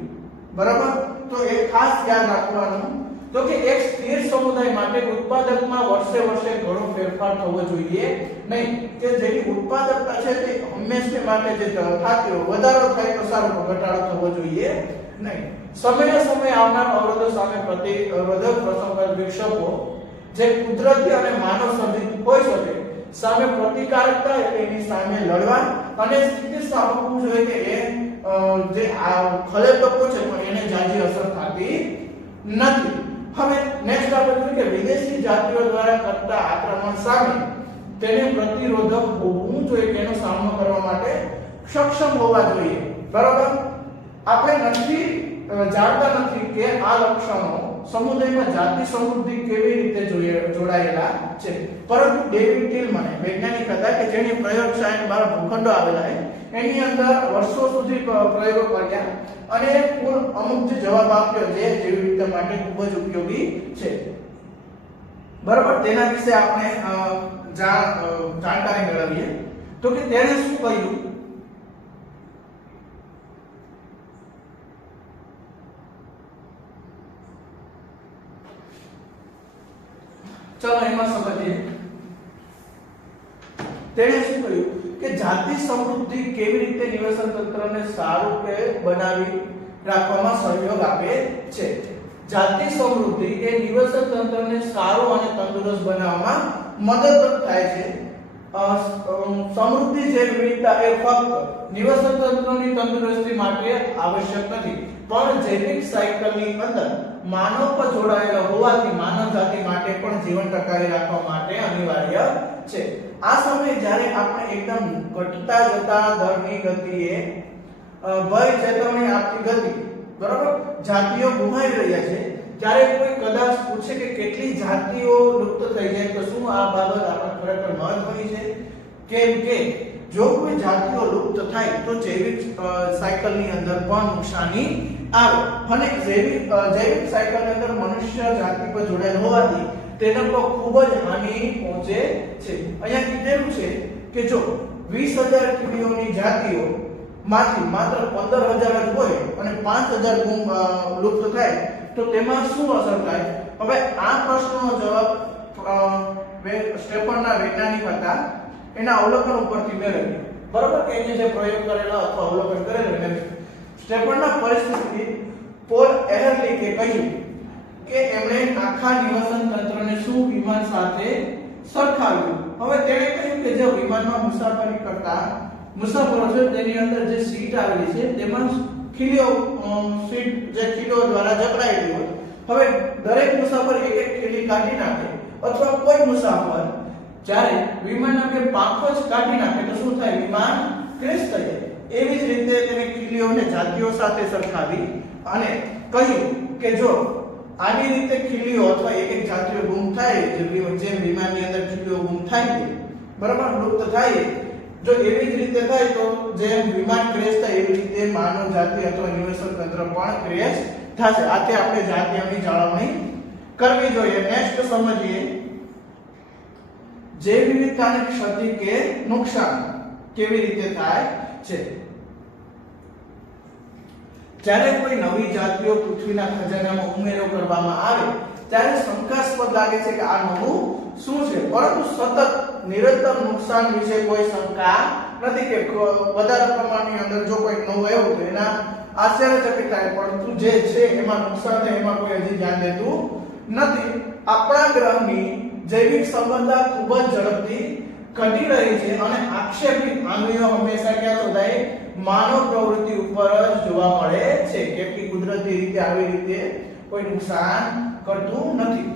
બરાબર. તો એ ખાસ યાદ રાખવાનું તો કે એક સ્થિર સમુદાય માટે ઉત્પાદકમાં વર્ષે વર્ષે ઘણો ફેરફાર થવો જોઈએ નહીં. કે જેની ઉત્પાદકતા છે તે હંમેશા માટે જે થતી હોય વધારો થાય તો સારો, ઘટાડો થવો જોઈએ નહીં. સમયે સમયે આવનાર અવરોધો સામે પ્રતિરોધક પ્રસંગત વિક્ષેપો જે કુદરતી અને માનવ સર્જિત હોઈ શકે સામે પ્રતિકારકતા એની સામે લડવા અને સ્થિતિસ્થાપક હોવું જોઈએ કે એ જે ખલેલ તત્વો છે પણ એને જાજી અસર થતી નથી. હવે નેક્સ્ટ આપણે જોઈએ કે વિદેશી જાતિઓ દ્વારા કરતા આક્રમણ સામે તેને પ્રતિરોધક હોવું જોઈએ, તેનો સામનો કરવા માટે સક્ષમ હોવા જોઈએ બરાબર. આપણે જાણતા નથી કે આ લક્ષણો સમુદાયમાં જાતિ સમૃદ્ધિ કેવી રીતે જોડાયેલા છે, પરંતુ ડેવિડ ટિલમાન વૈજ્ઞાનિક હતા કે જેની પ્રયોગશાળાની બહાર ભૂખંડો આવેલા એની અંદર વર્ષો સુધી પ્રયોગો કર્યા અને અમુક જે જવાબ આપ્યો જે જૈવ વિવિધતા માટે ખૂબ જ ઉપયોગી છે બરાબર. તેના વિશે આપણે જાણકારી મેળવીએ તો કે તેણે શું કહ્યું ચલો એમાં સમજીએ. તેણે શું કહ્યું કે જાતિ સમૃદ્ધિ કેવી રીતે નિવેશન તંત્રને સારું કે બનાવી રાખવામાં સહયોગ આપે છે. જાતિ સમૃદ્ધિ એ નિવેશન તંત્રને સારું અને તંદુરસ્ત બનાવવામાં મદદરૂપ થાય છે. સમૃદ્ધિ જે વિવિધતા એ ફક્ત નિવેશન તંત્રની તંદુરસ્તી માટે આવશ્યક નથી, પણ જૈવિક સાયકલની અંદર માનવ પર જોડાયેલો હોવાથી માનવ જાતિ માટે પણ જીવન ટકાવી રાખવા માટે અનિવાર્ય છે. આ સમયે જ્યારે આપણે એકદમ ઘટતા જતા દરની ગતિએ ભય ચેતવણી આપતી ગતિ બરાબર જાતિઓ ગુમાવી રહ્યા છે, ત્યારે કોઈ કદાચ પૂછે કે કેટલી જાતિઓ લુપ્ત થઈ જાય તો શું આ બાબત આપણે ખરેખર મહત્વની છે? કેમ કે જો કોઈ જાતિઓ લુપ્ત થાય તો જૈવિક સાયકલની અંદર પણ નુકસાની આવે અને જૈવિક સાયકલની અંદર મનુષ્ય જાતિ પર જોડાયેલ હોવાથી તેના પર ખૂબ જ હાનિ પહોંચે છે. અહીંયા કીધેલું છે કે જો 20000 કીડીઓની જાતિઓ માંથી માત્ર 15000 જ હોય અને 5000 લુપ્ત થાય તો તેમાં શું અસર થાય? હવે આ પ્રશ્નનો જવાબ સ્ટેફનના વૈજ્ઞાનિક હતા એના અવલોકન ઉપરથી મેળવ્યો. બરાબર કે એને જે પ્રયોગ કરેલો અથવા અવલોકન કરેલો એને સ્ટેફનના પરિસ્થિતિ પોલ એહરલિકે કહ્યું કે એમણે આખા નિવેશન તંત્રને શું વિમાન સાથે સરખાવ્યું. હવે તેણે કહ્યું કે જે વિમાનમાં મુસાફરી કરતા મુસાફરો છે તેની અંદર જે સીટ આવેલી છે તેમાં ખીલીઓ સીટ જે ખીલીઓ દ્વારા જકડાયેલી હોય. હવે દરેક મુસાફર એક એક ખીલી કાઢી નાખે અથવા કોઈ મુસાફર જ્યારે વિમાનના કે પાંખો જ કાઢી નાખે તો શું થાય? વિમાન ક્રેશ થઈ જાય. એવી જ રીતે તેને ખીલીઓને જાતિઓ સાથે સરખાવી અને કહ્યું કે જો આની રીતે ખીલીઓ અથવા એક એક જાતિઓ ગુમ થાય જેમ વિમાનની અંદર ખીલીઓ ગુમ થાય બરાબર લુપ્ત થાય, જો એવી જ રીતે થાય તો જેમ વિમાન ક્રેશ થાય એવી રીતે માનવ જાતિ અથવા નિવેશન તંત્ર પણ ક્રેશ થશે. આથી આપણે જાતિઓની જાળવણી કરવી જોઈએ. નેક્સ્ટ સમજીએ જૈવ વિવિધતાની ક્ષતિ કે નુકસાન કેવી રીતે થાય છે. જ્યારે કોઈ નવી જાતિઓ પૃથ્વીના ખજાનામાં ઉમેરો કરવામાં આવે ત્યારે શંકાસ્પદ લાગે છે કે આ નવું શું છે, પરંતુ સતત નિરંતર નુકસાન વિશે કોઈ શંકા નથી કે વધારે પ્રમાણની અંદર જો કોઈ નવું આવ્યું તો એના આશ્ચર્યચકિત થાય, પરંતુ જે છે એમાં નુકસાન થાય એમાં કોઈ હજી ધ્યાન દેતું નથી. આપણા ગ્રહની જૈવિક સંબંધતા ખૂબ જ ઝડપથી ઘટી રહી છે અને આક્ષેપિત આંગળીઓ હંમેશા ક્યાં શોધાય? માનવ પ્રવૃત્તિ ઉપર જ જોવા મળે છે, કેમ કે કુદરતી રીતે આવી રીતે કોઈ નુકસાન કરતું નથી.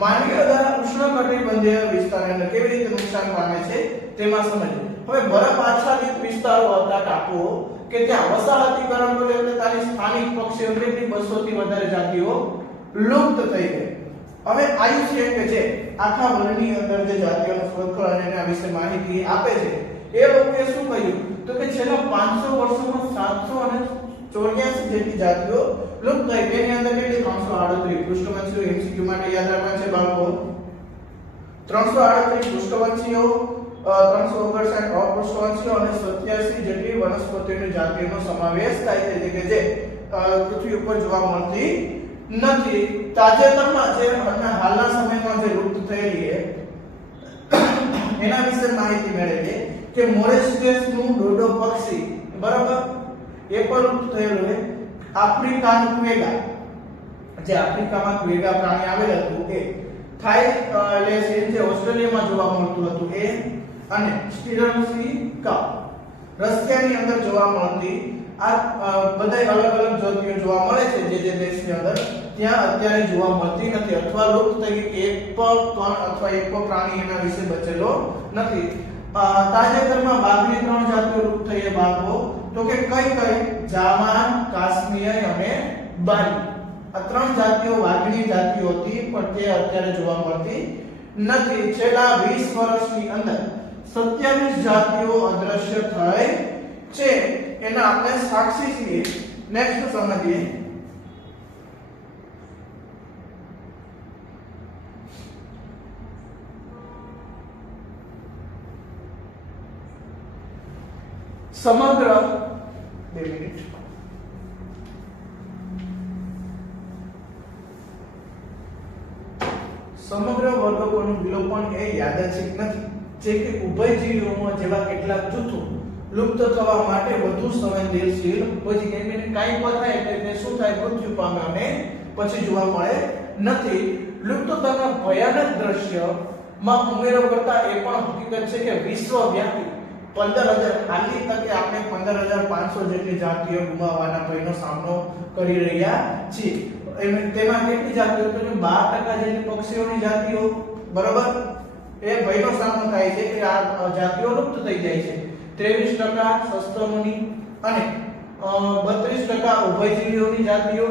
માનવીય દ્વારા ઉષ્ણકટિબંધીય વિસ્તારની અંદર કેવી રીતે નુકસાન પામે છે તેમાં સમજીએ. હવે બરફ આચ્છાદિત વિસ્તારો હતા ટાપુઓ કે ત્યાં વસાહતીકરણ કર્યું એટલે ત્યાંની સ્થાનિક પક્ષીઓ કેટલી 200 થી વધારે જાતિઓ લુપ્ત થઈ ગઈ. હવે IUCN કે જે આખા વર્લ્ડની અંદર જે જાતિઓનો શોધખોળ અને એના વિશે માહિતી આપે છે એ લોકોએ શું કહ્યું તો કે છેલ્લા 500 વર્ષોમાં 784 જેટલી જાતિઓ લુપ્ત થઈ. તેની અંદર કેટલી? 338. પૃષ્ઠવંશીઓ MCQ માટે યાદ રાખવાનું છે બાળકો. 338 પૃષ્ઠવંશીઓ, 359 અપૃષ્ઠવંશીઓ અને 87 જેટલી વનસ્પતિઓની જાતિઓનો સમાવેશ થાય છે કે જે પૃથ્વી ઉપર જોવા મળતી નથી. તાજેતરમાં જે હાલના સમયમાં જે લુપ્ત થયેલી એના વિશે માહિતી મેળવીએ કે મોરેસ્કેસનું ડોડો પક્ષી બરાબર એ પણ લુપ્ત થયેલું છે. આફ્રિકાનું ક્વેગા જે આફ્રિકામાં ક્વેગા પ્રાણી આવેલ હતું એ થાઈલેન્ડ જે ઓસ્ટ્રેલિયામાં જોવા મળતું હતું એ અને સ્ટીરન્સી કપ રશિયાની અંદર જોવા મળતી આ બધા અલગ અલગ જાતિઓ જોવા મળે છે જે દેશની અંદર ત્યાં અત્યારે જોવા મળતી નથી અથવા લુપ્ત થઈ એક પણ કણ અથવા એક પણ પ્રાણી એના વિશે બચેલો નથી. તાજેતરમાં વાઘની 3 જાતિઓ લુપ્ત થઈ છે બાળકો. તો કે કઈ જાવાન, કાશ્મીર અને બાલી. આ 3 જાતિઓ વાઘની જાતિઓ હતી પણ તે અત્યારે જોવા મળતી નથી. છેલ્લા 20 વર્ષની અંદર 27 જાતિઓ અદ્રશ્ય થઈ છે. એના આપણે સાક્ષી છીએ. નેક્સ્ટ સમજીએ સમગ્ર 2 મિનિટ સમગ્ર વર્ગકોનું વિલોપન એ યાદચ્છિક નથી, જે કે ઉભયજીવીઓમાં જેવા કેટલાક જૂથો લુપ્ત થવા માટે વધુ સંવેદનશીલ હોય છે, કેમ કે કાંઈ પણ થાય એટલે તે શું થાય, મૃત્યુ પામે અને પછી જોવા મળે નથી. લુપ્તતાના ભયાનક દ્રશ્યમાં ઉમેરો કરતા એ પણ હકીકત છે કે વિશ્વવ્યાપી 15,000 હાલની તકે આપણે 15,500 જેટલી જાતિઓ ગુમાવવાના ભયનો સામનો કરી રહ્યા છીએ. તેમાં કેટલી જાતિઓ, તો 12% જેટલી પક્ષીઓની જાતિઓ, બરાબર, એ ભયનો સામનો થાય છે કે આ જાતિઓ લુપ્ત થઈ જાય છે. 23% સસ્તનોની અને 32% ઉભયજીવીઓની જાતિઓ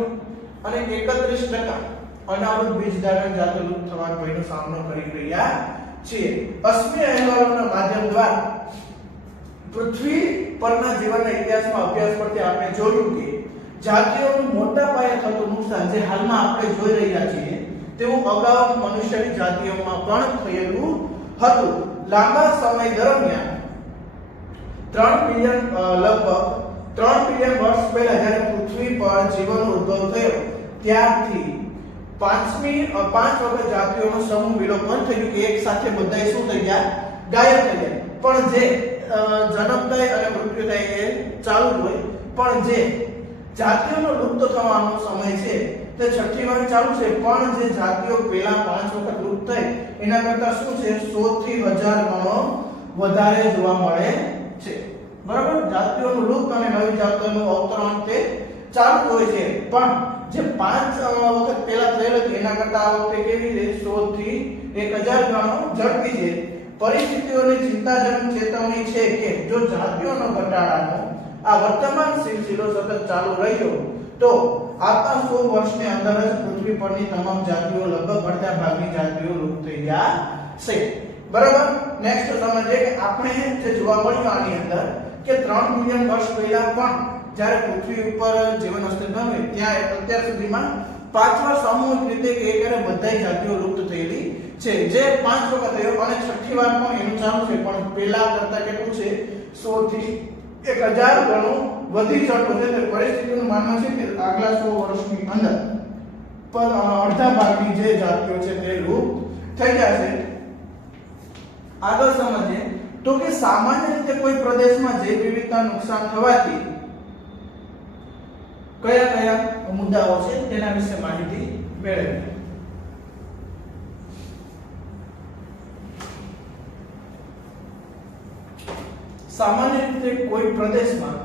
અને 31% અનાવૃત બીજધારણ જાતો લુપ્ત થવાના ભયનો સામનો કરી રહ્યા છીએ. અશ્મિ અહેવાલોના માધ્યમ દ્વારા પૃથ્વી પરના જીવનના ઇતિહાસમાં અભ્યાસ પરથી આપણે જોયું કે જાતિઓનું મોટા પાયે થતું નુકસાન જે હાલમાં આપણે જોઈ રહ્યા છીએ તેવું અગાઉ મનુષ્યની જાતિઓમાં પણ થયેલું હતું. લાંબા સમય દરમિયાન 3 બિલિયન લગભગ 3 બિલિયન વર્ષ પહેલા જ્યારે પૃથ્વી પર જીવનનો ઉદ્ભવ થયો ત્યારથી 5 વખત જાતિઓનો સમૂહ વિલોપન થયું કે એક સાથે બધાય શું થઈ ગયા, ગાયબ થઈ ગયા. પણ જે જન્મ થાય અને મૃત્યુ થાય એ ચાલુ હોય, પણ જે જાતિઓનો લુપ્ત થવાનો સમય છે તે છઠ્ઠી વાર ચાલુ છે, પણ જે જાતિઓ પહેલા 5 વખત લુપ્ત થઈ એના કરતા શું છે 100 થી 1000 ગણો વધારે જોવા મળે છે. બરાબર, જાતિઓનું લુપ્ત અને નવી જાતિઓનું અવતરણ તે ચાલુ હોય છે, પણ જે 5 વખત પહેલા થયેલ હતું એના કરતા આ વખતે કેવી છે 100 થી 1000 ગણો ઝડપી છે. પરિસ્થિતિઓની ચિંતાજનક ચેતવણી છે કે જો જાતિઓનો ઘટાડાનો આ વર્તમાન સિલસિલો સતત ચાલુ રહ્યો તો આવતા 100 વર્ષની અંદર જ પૃથ્વી પરની તમામ જાતિઓ લગભગ અડધા ભાગની જાતિઓ લુપ્ત થઈ જશે. બરાબર, નેક્સ્ટ સમજીએ કે આપણે જે જોવા મળ્યું આની અંદર કે 3 બિલિયન વર્ષ પહેલા પણ જ્યારે પૃથ્વી ઉપર જીવન અસ્તિત્વમાં હોય ત્યાં અત્યાર સુધીમાં 5 વાર સામૂહિક રીતે કે એકરે બધાય જાતિઓ લુપ્ત થયેલી છે, જે 5 વખત થયો અને છઠ્ઠી વાર પણ એનું ચાલુ છે, પણ પહેલા કરતા કેટલું છે 100 થી 1000 ગણું વધી ચડતું છે. તે પરિસ્થિતિનું માનવું છે કે આગલા 100 વર્ષની અંદર પર અડધા ભાગની જે જાતિઓ છે તે લુપ્ત થઈ જશે. આગળ સમજીએ તો કે સામાન્ય રીતે કોઈ પ્રદેશમાં જૈવ વિવિધતા નુકસાન થવાથી કયા કયા મુદ્દાઓ છે તેના વિશે માહિતી મેળવીએ. સામાન્ય રીતે કોઈ પ્રદેશમાં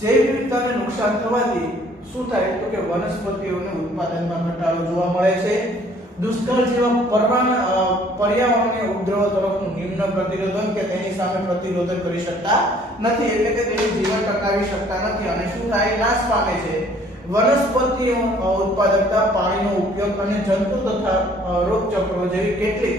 જૈવ વિવિધતાને નુકસાન થવાથી શું થાય તો કે વનસ્પતિઓના ઉત્પાદનમાં ઘટાડો જોવા મળે છે. દુષ્કાળ જેવા પર્યાવરણીય ઉપદ્રવ તરફનું નિમ્ન પ્રતિરોધક કે તેની સામે પ્રતિરોધક કરી શકતા નથી, એટલે કે તેનું જીવન ટકાવી શકતા નથી અને શું થાય, નાશ પામે છે. વનસ્પતિઓ ઉત્પાદકતા, પાણીનો ઉપયોગ અને જંતુ તથા રોગચક્રો જેવી કેટલીક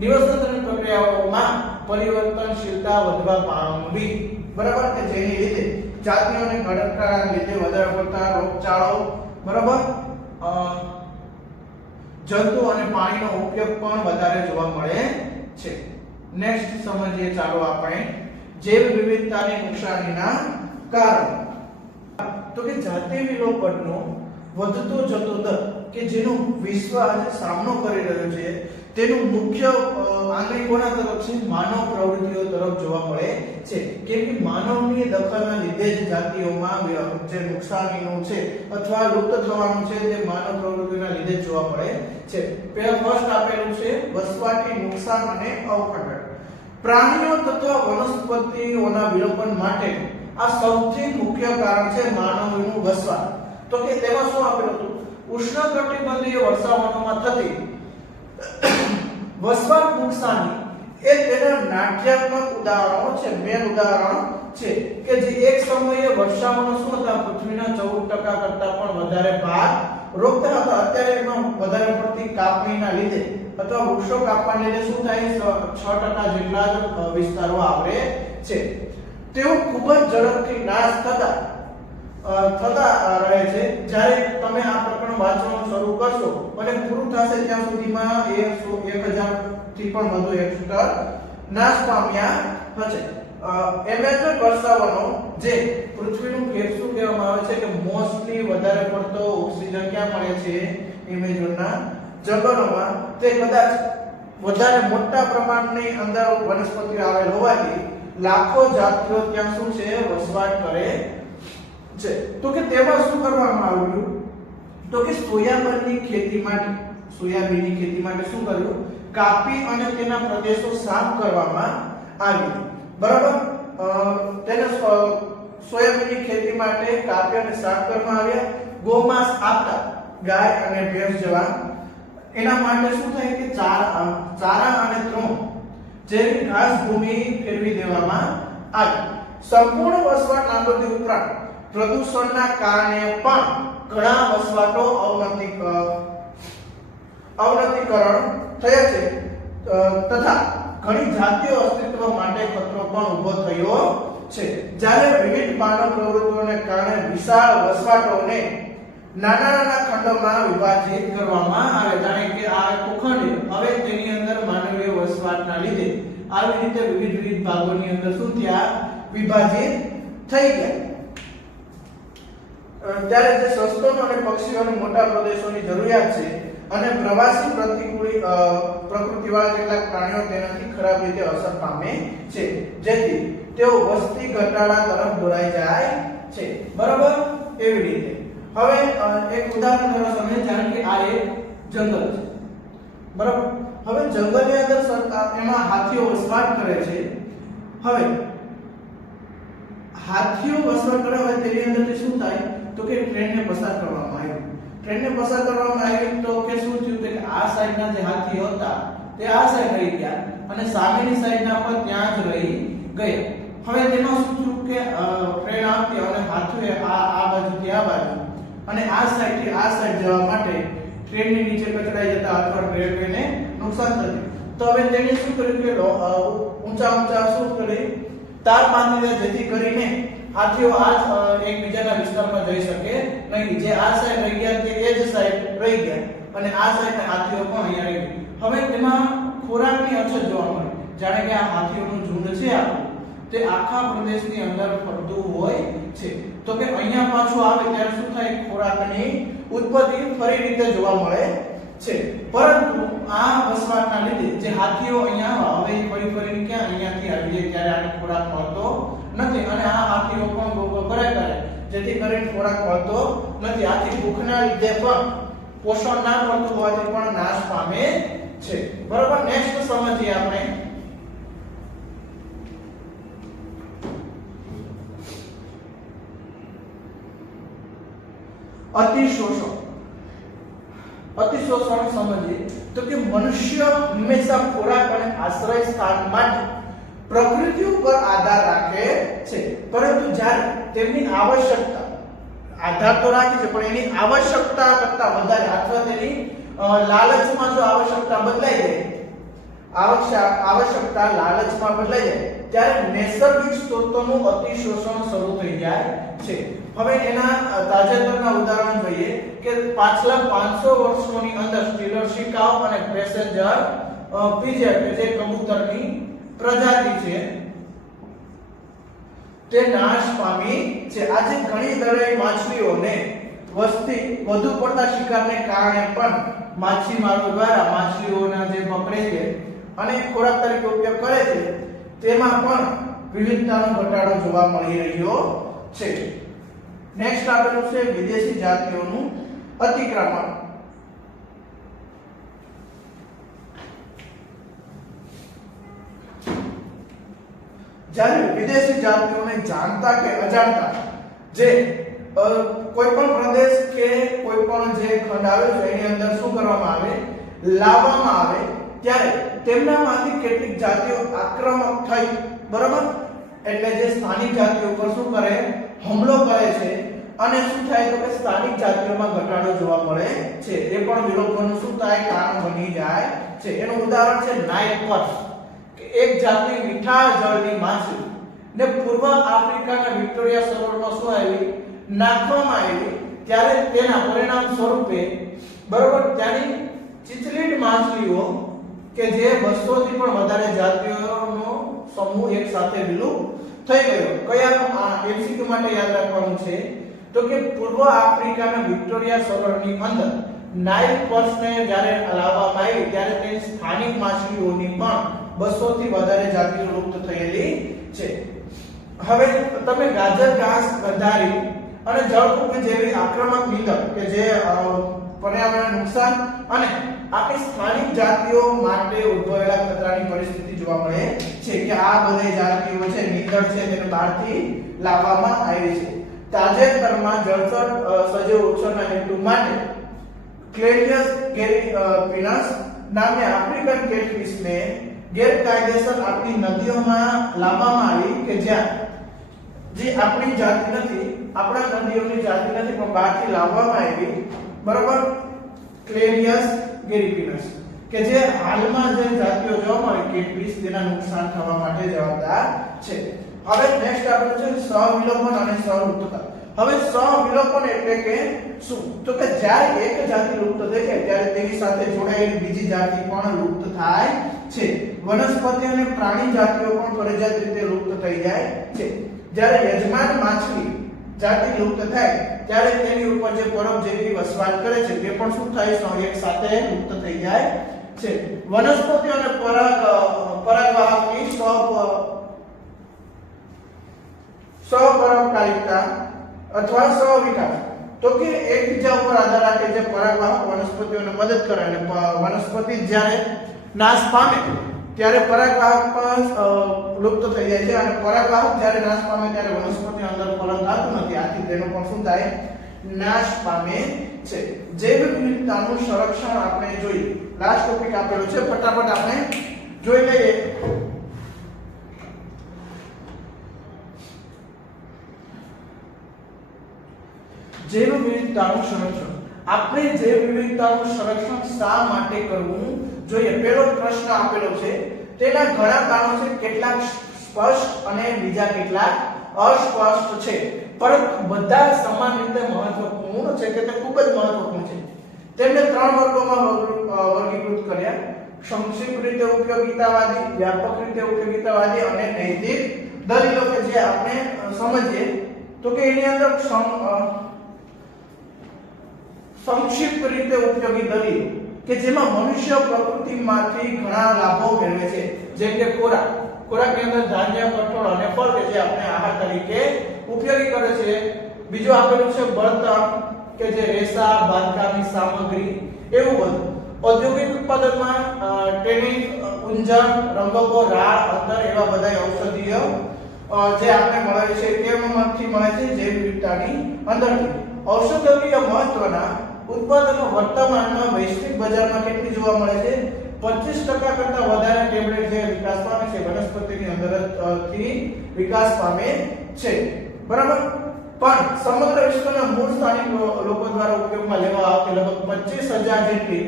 નિવસનની પ્રક્રિયાઓમાં પરિવર્તનશીલતા વધવા પામવી. બરાબર, કે જેની લીધે જાતિઓને ઘટાડાને લીધે વધારે પડતા રોગચાળો, બરાબર, જંતુ અને પાણીનો ઉપયોગ પણ વધારે જોવા મળે છે. નેક્સ્ટ સમજીએ ચાલો આપણે જૈવ વિવિધતાની નુકસાનીના કારણો. તો કે જાતિ વિલોપનનો વધતો જતો દર કે જેનો વિશ્વ આજે સામનો કરી રહ્યો છે તેનું મુખ્ય આંગળી કોના તરફ છે, માનવ પ્રવૃત્તિઓ તરફ જોવા મળે છે. કેમ કે માનવની દખલના લીધે જ જાતિઓમાં જે નુકસાનીનું છે અથવા લુપ્ત થવાનું છે તે માનવ પ્રવૃત્તિના લીધે જ જોવા મળે છે. પહેલા ફર્સ્ટ આપેલું છે વસવાટી નુકસાન અને અવખંડન. પ્રાણીઓ તથા વનસ્પતિઓના વિલોપન માટે આ સૌથી મુખ્ય કારણ છે માનવનું વસવાટ. તો કે તેમાં શું આપેલું હતું, ઉષ્ણકટિબંધીય વર્ષાવનોમાં થતી વસવાટ નુકસાની એ તેના નાટ્યાત્મક ઉદાહરણો છે. મેન ઉદાહરણ છે કે જે એક સમયે વર્ષાવનો શું હતા, પૃથ્વીના 14% કરતા પણ વધારે ભાગ રોકતા હતા. અત્યારે એનો વધારે પડતી કાપણીના લીધે અથવા વૃક્ષો કાપવાને લીધે શું થાય, 6% જેટલા જ વિસ્તારો આવરે છે. તેઓ ખૂબ જ ઝડપથી નાશ થતા રહે છે. જ્યારે તમે આ પ્રકરણ વાંચવાનું શરૂ કરશો અને પૂરું થશે ત્યાં સુધીમાં 1000 થી પણ વધુ હેક્ટર નાશ પામ્યા હશે. એમેઝોન વર્ષાવનો જે પૃથ્વીનું ફેફસું કહેવામાં આવે છે કે મોસ્ટલી વધારે પડતો ઓક્સિજન ક્યાં મળે છે, એમેઝોનના જંગલોમાં તે કદાચ વધારે મોટા પ્રમાણની અંદર વનસ્પતિઓ આવેલ હોવાથી લાખો જાતિઓ ત્યાં શું છે વસવાટ કરે છે. તો કે તેમાં શું કરવામાં આવ્યું તો કે સોયાબીનની ખેતી માટે શું કર્યું કાપી અને તેના પ્રદેશો સાફ કરવામાં આવ્યા. બરાબર તેને સોયાબીનની ખેતી માટે કાપી અને સાફ કરવામાં આવ્યા. ગોમાંસ આપતા ગાય અને ભેંસ જેવા એના માટે શું થાય કે ચારા અને તૃણ જેવી ઘાસ ભૂમિ ફેરવી દેવામાં આવી. સંપૂર્ણ વસવાટ નાબૂદી ઉપરાંત પ્રદૂષણના કારણે પણ ઘણા વસવાટો અવનતિકરણ થયા છે તથા ઘણી જાતિઓ અસ્તિત્વ માટે ખતરો પણ ઊભો થયો છે. જ્યારે વિવિધ માનવ પ્રવૃત્તિઓને કારણે વિશાળ વસવાટોને નાના ખંડોમાં વિભાજિત કરવામાં આવે. જાણે કે આ ખંડ હવે તેની અંદર માનવીય વસવાટના લીધે આવી રીતે વિવિધ ભાગોની અંદર શું થયા વિભાજિત થઈ ગયા. ત્યારે જે સસ્તનો અને પક્ષીઓની મોટા પ્રદેશોની જરૂરિયાત છે અને પ્રવાસી પ્રકૃતિવાળા કેટલાક પ્રાણીઓ તેનાથી ખરાબ રીતે અસર પામે છે, જેથી તેઓ વસ્તી ઘટાડા તરફ દોરાઈ જાય છે. બરાબર એવી રીતે હવે એક ઉદાહરણ દ્વારા સમજે. જાણે કે આ એક જંગલ છે. બરાબર હવે જંગલની અંદર એમાં હાથીઓ વસવાટ કરે છે. હવે હાથીઓ વસવાટ કરે હોય તેની અંદરથી શું થાય તો કે ટ્રેનને પસાર કરવામાં આવી. તો કે શું થયું કે આ સાઈડના જે હાથીઓ હતા તે આ સાઈડ રહી ગયા અને સામેની સાઈડના પર ત્યાં જ રહી ગયા. હવે તેમાં શું થયું કે ટ્રેન આવતી અને હાથીઓએ આ બાજુથી આ બાજુ અને આ સાઈડથી આ સાઈડ જવા માટે ટ્રેનની નીચે કચડાઈ જતા અથવા રેલવેને નુકસાન થતું. તો હવે તેને શું કર્યું કે ઊંચા શું કરી તાર બાંધી દે, જેથી કરીને હાથીઓ એકબીજાના વિસ્તારમાં જઈ શકે નહીં. જે આ સાઈડ રહી ગયા તે એ જ સાઈડ રહી ગયા અને આ સાઈડના હાથીઓ પણ અહીંયા રહી ગયા. હવે તેમાં ખોરાકની અછત જોવા મળી. જાણે કે આ હાથીઓનું ઝુંડ છે તે આખા પ્રદેશની અંદર ફરતું હોય છે. તો કે અહીંયા પાછું આવે ત્યારે શું થાય ખોરાકની ઉત્પત્તિ ફરી રીતે જોવા મળે છે. પરંતુ આ વસવાટના લીધે જે હાથીઓ અહીંયા હવે ફરી ક્યાં અહીંયાથી આવી જાય ત્યારે આને ખોરાક મળતો નથી અને આ હાથીઓ પણ ગોળ કરે જેથી કરીને ખોરાક મળતો નથી. આથી ભૂખના લીધે પણ પોષણ ના મળતું હોવાથી પણ નાશ પામે છે. બરાબર નેક્સ્ટ સમજીએ આપણે અતિશોષણ સમજીએ તો કે મનુષ્ય હંમેશા ખોરાક અને આશ્રય સ્થાન માટે પ્રકૃતિ ઉપર આધાર રાખે છે, પરંતુ જ્યારે તેમની આવશ્યકતા આધાર તો રાખે છે પણ એની આવશ્યકતા કરતા વધારે અથવા તેની લાલચમાં જો આવશ્યકતા બદલાઈ જાય ત્યારે નૈસર્ગિક સ્ત્રોતોનું અતિશોષણ શરૂ થઈ જાય છે. હવે એના તાજેતરના ઉદાહરણ જોઈએ કે પાછલા 500 વર્ષોની અંદર સ્ટીલર શિકાવ અને પેસેન્જર પીજેટ જે કબૂતરની પ્રજાતિ છે તે નાશ પામી છે. આજે ઘણી દરિયાઈ માછલીઓને વસ્તી વધુ પડતા શિકારને કારણે પણ માછીમારો દ્વારા માછલીઓના જે પકડે છે અને ખોરાક તરીકે ઉપયોગ કરે છે તેમાં પણ વિવિધતાનો ઘટાડો જોવા મળી રહ્યો છે. નેક્સ્ટ આપેલું છે વિદેશી જાતિઓનું અતિક્રમણ. જ્યારે વિદેશી જાતિઓને જાણતા કે અજાણતા જે કોઈ પણ પ્રદેશ કે કોઈ પણ જે ખંડ આવે છે એની અંદર શું કરવામાં આવે લાવવામાં આવે ત્યારે તેમનામાંથી કેટલીક જાતિઓ આક્રમક થઈ. બરાબર એટલે જે સ્થાનિક જાતિઓ પર શું કરે હુમલો કરે છે અને શું થાય તો કે સ્થાનિક જાતિઓમાં ઘટાડો જોવા મળે છે. એ પણ વિલોપનું શું થાય કારણ બની જાય છે. એનું ઉદાહરણ છે નાઇટ પર્સ કે એક જાતની મીઠા જળની માછલી ને પૂર્વ આફ્રિકાના વિક્ટોરિયા સરોવરમાં શું આવી નાખવામાં આવી ત્યારે તેના પરિણામ સ્વરૂપે બરોબર ત્યાંની ચિચલીડ માછલીઓ કે જે 200 થી પણ વધારે જાતિઓનો સમૂહ એક સાથે વિલુપ્ત થઈ ગયો. કયા એમસીક્યુ માટે યાદ રાખવાનું છે તો કે પૂર્વ આફ્રિકાના વિક્ટોરિયા સરોવરની અંદર નાઇલ પર્સને જ્યારે લાવવામાં આવી ત્યારે તે સ્થાનિક માછલીઓની પણ 200 થી વધારે જાતિઓ લુપ્ત થયેલી છે. હવે તમે ગાજર ઘાસ, ગંધારી અને જળકુંભી જેવી આક્રમક નીંદક કે જે પર્યાવરણને નુકસાન અને આપણી સ્થાનિક જાતિઓ માટે ઉદ્ભવેલા ખતરાની પરિસ્થિતિ જોવા મળે છે કે આ બધી જાતિઓ છે નીંદક છે તેને બહારથી લાવવામાં આવી છે. તાજેતરમાં જળચર સજીવ ઉછેરના હેતુ માટે ક્લેડિયસ ગેરીપિનસ નામની આફ્રિકન કેટફિશને ગેરકાયદેસર આપણી નદીઓમાં લાવવામાં આવી કે જ્યાં જે આપણી જાતિ નથી, આપણા નદીઓની જાતિ નથી પણ બહારથી લાવવામાં આવી, બરાબર, ક્લેડિયસ ગેરીપિનસ કે જે હાલમાં જે જાતિઓ જોવા મળે કેટફિશ તેના નુકસાન થવા માટે જવાબદાર છે. હવે નેક્સ્ટ આપણે છે સહવિલોપન અને સહલુપ્તતા. હવે સહવિલોપન એટલે કે શું? તો કે જ્યારે એક જાતિ લુપ્ત થઈ જાય ત્યારે તેની સાથે જોડાયેલી બીજી જાતિ પણ લુપ્ત થાય છે. વનસ્પતિ અને પ્રાણી જાતિઓ પણ ફરજિયાત રીતે લુપ્ત થઈ જાય છે. જ્યારે યજમાન માછલી જાતિ લુપ્ત થાય ત્યારે તેની ઉપર જે પરોપજીવી વસવાટ કરે છે તે પણ શું થાય છે? એક સાથે લુપ્ત થઈ જાય છે. વનસ્પતિ અને પરાગવાહકની સહપરોપકારિતા અથવા સહવિકાસ. તો કે એકબીજા ઉપર આધાર રાખે છે. પરાગવાહક વનસ્પતિઓને મદદ કરે અને વનસ્પતિ જ્યારે નાશ પામે ત્યારે પરાગવાહક પણ લુપ્ત થઈ જાય છે અને પરાગવાહક જ્યારે નાશ પામે ત્યારે વનસ્પતિની અંદર ફલન થતું નથી. આથી તેનો પણ શું થાય? નાશ પામે છે. જૈવ વિવિધતાનું સંરક્ષણ આપણે જોઈએ. લાસ્ટ ટોપિક આપેલો છે, ફટાફટ આપણે જોઈ લઈએ. જૈવ વિવિધતાનું સંરક્ષણ. આપણે જૈવ વિવિધતાનું સંરક્ષણ શા માટે કરવું જોઈએ? પહેલો પ્રશ્ન આપેલો છે. તેના ઘણા કારણો છે, કેટલાક સ્પષ્ટ અને બીજા કેટલાક અસ્પષ્ટ છે, પરંતુ બધા સમાન રીતે મહત્વપૂર્ણ છે કે તે ખૂબ જ મહત્વપૂર્ણ છે. તેમને 3 વર્ગોમાં વર્ગીકૃત કર્યા: સંક્ષિપ્ત રીતે ઉપયોગિતાવાદી, વ્યાપક રીતે ઉપયોગિતાવાદી અને નૈતિક દલીલો. કે જે આપણે સમજીએ તો કે એની અંદર સંક્ષિપ્ત રીતે ઉપયોગી દલીલો કે જેમાં મનુષ્ય પ્રકૃતિમાંથી ઘણા લાભો મેળવે છે, જેમ કે ખોરાકની અંદર ધાન્ય, કઠોળ અને ફળ કે જે આપણે આહાર તરીકે ઉપયોગી કરે છે. બીજું આપેલું છે બળતણ કે જે રેસા, બાંધકામની સામગ્રી, એવું બધું. ઔદ્યોગિક ઉત્પાદનમાં ટેનિંગ, ઉંજણ, રંગકો, રાળ, અંતર એવા બધા ઔષધીય જે આપણે મળે છે તેમાંથી મળે છે જૈવ વિવિધતાની અંદરથી. ઔષધીય મહત્વના ઉત્પાદનો વર્તમાનમાં વૈશ્વિક બજારમાં કેટલી જોવા મળે છે? 25% કરતા વધારે ટેબ્લેટ જે વિકાસ પામે છે વનસ્પતિની અંદરથી વિકાસ પામે છે, બરાબર. પણ સમગ્ર વિશ્વના મૂળ સ્થાનિક લોકો દ્વારા ઉપયોગમાં લેવા આવતી લગભગ 25,000 જેટલી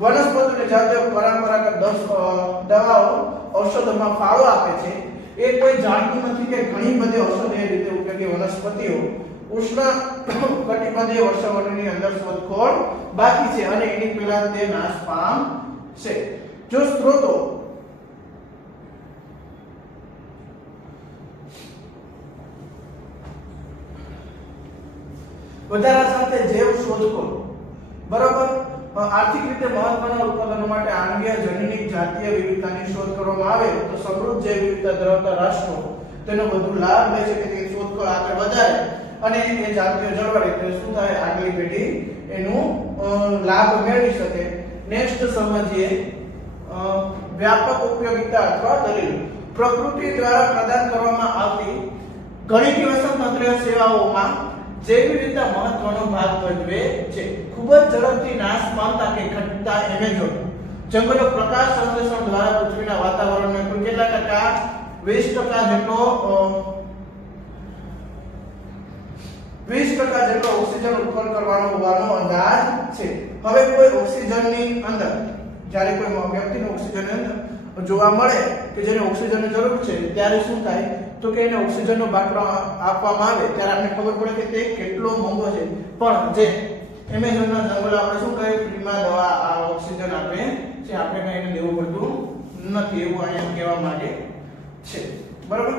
વનસ્પતિની જાતિઓ પરંપરાગત દવાઓ, ઔષધોમાં ફાળો આપે છે. એ કોઈ જાણતું નથી કે ઘણી બધી ઔષધીય રીતે ઉપયોગી વનસ્પતિઓ ઉષ્ણ કટિબંધીય વર્ષાવનની અંદર શોધખોળ બાકી છે અને એની પહેલા તે નાશ પામશે. જો સ્ત્રોતો વધારા સાથે જૈવ શોધખોળ, બરાબર, આર્થિક રીતે મહત્વના ઉત્પાદનો માટે આણ્વીય, જનીનિક, જાતીય વિવિધતાની શોધ કરવામાં આવે તો સમૃદ્ધ જૈવ વિવિધતા ધરાવતા રાષ્ટ્રો તેનો વધુ લાભ લે છે કે તે શોધખોળ આગળ વધારે અને એ જાતિઓ જળવાય તો શું થાય? આગલી પેઢી એનું લાભ મેળવી શકે. નેક્સ્ટ સમજીએ વ્યાપક ઉપયોગિતા અથવા દલીલ. પ્રકૃતિ દ્વારા પ્રદાન કરવામાં આવતી ઘણી નિવસનતંત્રીય સેવાઓમાં જૈવ વિવિધતા મહત્વનો ભાગ ભજવે છે. ખૂબ જ ઝડપથી નાશ પામતા કે ઘટતા એમેઝોન જંગલો પ્રકાશ સંશ્લેષણ દ્વારા પૃથ્વીના વાતાવરણને કુલ કેટલા ટકા? 20% જેટલો 20% જેટલો ઓક્સિજન ઉત્પન્ન કરવાનો હોવાનો અંદાજ છે. હવે કોઈ ઓક્સિજનની અંદર જ્યારે કોઈ વ્યક્તિને ઓક્સિજનની અંદર જોવા મળે કે જેને ઓક્સિજનની જરૂર છે ત્યારે શું થાય? તો કે એને ઓક્સિજનનો બાટલો આપવામાં આવે ત્યારે આપણે ખબર પડે કે તે કેટલો મોંઘો છે. પણ જે એમેઝોનના જંગલો આપણે શું કહે? ફ્રીમાં દવા ઓક્સિજન આપે છે, આપણે કઈ એને દેવું પડતું નથી, એવું અહીંયા કહેવા માંગે છે, બરાબર.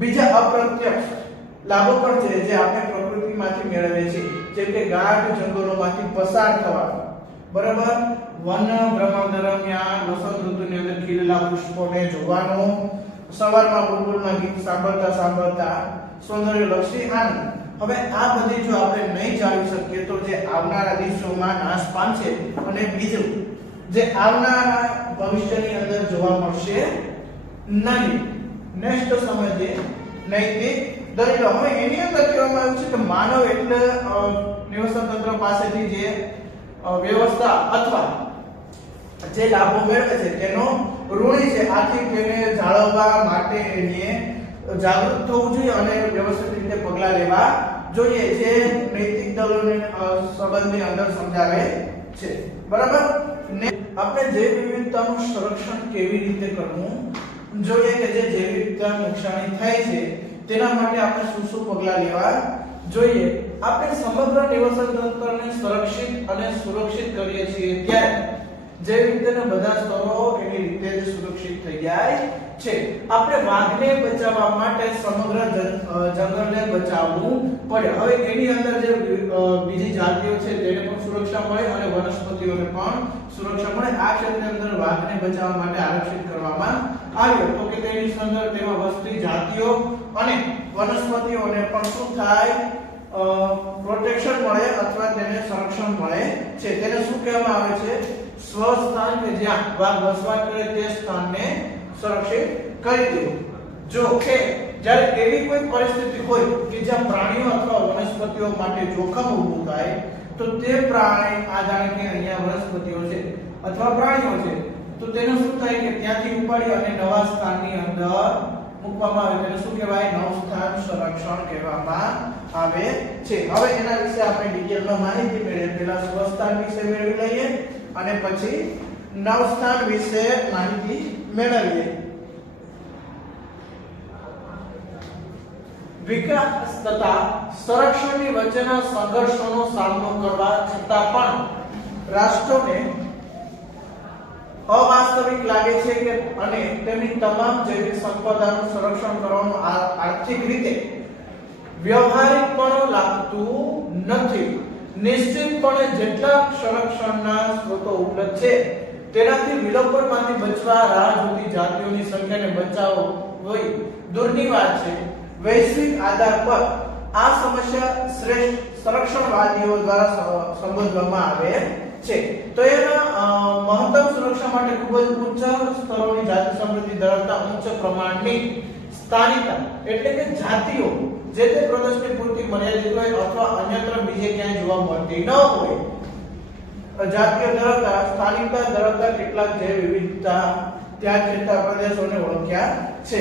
બીજા અપ્રત્યક્ષ લાભો પણ છે જે આપણે પ્રકૃતિમાંથી મેળવીએ છીએ, જેમ કે ગાઢ જંગલોમાંથી પસાર થવા, બરાબર. વન ભ્રમણ દરમિયાન વસંત ઋતુની અંદર ખીલેલા પુષ્પોને જોવાનો, સવારમાં બુલબુલના ગીત સાંભળતા સાંભળતા સૌંદર્યલક્ષી આનંદ. હવે આ બધી જો આપણે નહીં જાળવી શકીએ તો જે આવનારા દિવસોમાં નાશ પામશે, અને બીજું જે આવનારા ભવિષ્યની અંદર જોવા મળશે નહીં. નેક્સ્ટ સમજીએ નૈતિક દલીલો. હવે એની અંદર કહેવામાં આવ્યું છે કે માનવ એટલે નિવસન તંત્ર પાસેથી જે વ્યવસ્થા અથવા જે લાભો મેળવે છે તેનો ઋણી છે. આથી તેને જાળવવા માટે એને જાગૃત થવું જોઈએ અને વ્યવસ્થિત રીતે પગલાં લેવા જોઈએ, જે નૈતિક દલીલોને સંબંધની અંદર સમજાવે છે. બરાબર. ને આપણે જૈવ વિવિધતાનું સંરક્ષણ કેવી રીતે કરવું જોઈએ, કે જે જૈવ વિવિધતાને નુકસાની થાય છે તેના માટે આપણે શું શું પગલાં લેવા જોઈએ. આપણે સમગ્ર નિવસન તંત્રને સંરક્ષિત અને સુરક્ષિત કરીએ છીએ ત્યારે જૈવ વિવિધતાના બધા સ્તરો એની રીતે જ સુરક્ષિત થઈ જાય છે. આપણે વાઘને બચાવવા માટે સમગ્ર જંગલને બચાવવું પડે. હવે એની અંદર જે બીજી જાતિઓ છે તેને પણ સુરક્ષા મળે અને વનસ્પતિઓને પણ સુરક્ષા મળે. આ ક્ષેત્રની અંદર વાઘને બચાવવા માટે આરક્ષિત કરવામાં આવ્યો તો કે તેની અંદર તેમાં વસતી જાતિઓ અને વનસ્પતિઓને પણ શું થાય, પ્રોટેક્શન મળે અથવા તેને સંરક્ષણ મળે છે. તેને શું કહેવામાં આવે છે, સ્વસ્થાન, કે જ્યાં વાઘ વસવાટ કરે તે સ્થાનને સંરક્ષિત કરી દેવું. જો કે જ્યારે એવી કોઈ પરિસ્થિતિ હોય કે જ્યાં પ્રાણીઓ અથવા વનસ્પતિઓ માટે જોખમ ઊભું થાય તો તે પ્રાણી આ જાણે કે અહીંયા વનસ્પતિઓ છે અથવા પ્રાણીઓ છે તો તેને શું થાય કે ત્યાંથી ઉપાડી અને નવા સ્થાનની અંદર મૂકવામાં આવે. તેને શું કહેવાય, નવ સ્થાન સંરક્ષણ કહેવામાં આવે છે. હવે એના વિશે આપણે ડિટેલમાં માહિતી મેળવીએ. પહેલા સ્વસ્થાન વિશે મેળવી લઈએ અને પછી નવ સ્થાન વિશે માહિતી મેળવીએ. વિકાસ તથા સંરક્ષણની વચ્ચેના સંઘર્ષોનો સામનો કરવા છતાં પણ રાષ્ટ્રોને અવાસ્તવિક લાગે છે કે અને તેમની તમામ જૈવિક સંપદાનું સંરક્ષણ કરવાનું આર્થિક રીતે વ્યવહારિક પણ લાગતું નથી. નિશ્ચિતપણે જેટલા સંરક્ષણના સ્ત્રોતો ઉપલબ્ધ છે તેનાથી વિલોપનમાંથી બચવા રાહ જોતી જાતિઓની સંખ્યાને બચાવવી દૂરની વાત છે. વૈશ્વિક આધાર પર આ સમસ્યા શ્રેષ્ઠ સંરક્ષણવાદીઓ દ્વારા સંબોધવામાં આવે છે. તો એના મહત્તમ સુરક્ષા માટે ખૂબ જ ઉચ્ચ સ્તરોની જાતિ સમૃદ્ધિ ધરાવતા ઉચ્ચ પ્રમાણની સ્થાનિકતા એટલે કે જાતિઓ જે તે પ્રદેશની પૂરતી મર્યાદિત હોય અથવા અન્યત્ર બીજે ક્યાંય જોવા મળતી ન હોય, જાતિઓ ધરાવતા સ્થાનિકતા ધરાવતા કેટલાક જૈવ વિવિધતા ત્યાં કેટલા પ્રદેશોને ઓળખ્યા છે.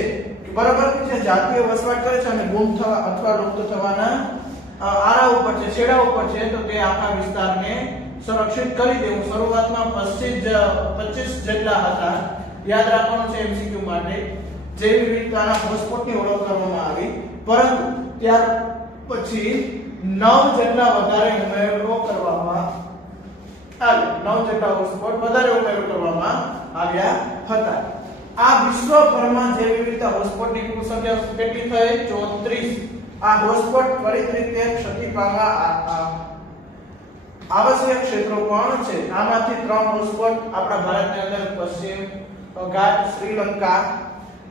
બરાબર છે. જાતિઓ વસવાટ કરે છે અને ગુમ થવા અથવા લુપ્ત થવાના આરા ઉપર છે, છેડા ઉપર છે તો તે આખા વિસ્તારને સંરક્ષિત કરી દેવું. શરૂઆતમાં 25 જેટલા હતા, યાદ રાખવાનું છે એમસીક્યુ માટે. જૈવ વિવિધતાના હોટસ્પોટની ઓળખ કરવામાં આવી, પરંતુ ત્યાર પછી 9 જેટલા વધારે ઉમેરો કરવામાં આવ્યો. 9 જેટલા હોટસ્પોટ વધારે ઉમેરો કરવામાં આવ્યા હતા. આ વિશ્વભરમાં જૈવ વિવિધતા હોટસ્પોટની કુલ સંખ્યા કેટલી થઈ? 34. આ હોટસ્પોટ ત્વરિત રીતે ક્ષતિ પામવા આવશ્યક ક્ષેત્રો પણ છે. આમાંથી 3 હોટસ્પોટ આપણા ભારતની અંદર પશ્ચિમ ઘાટ, શ્રીલંકા,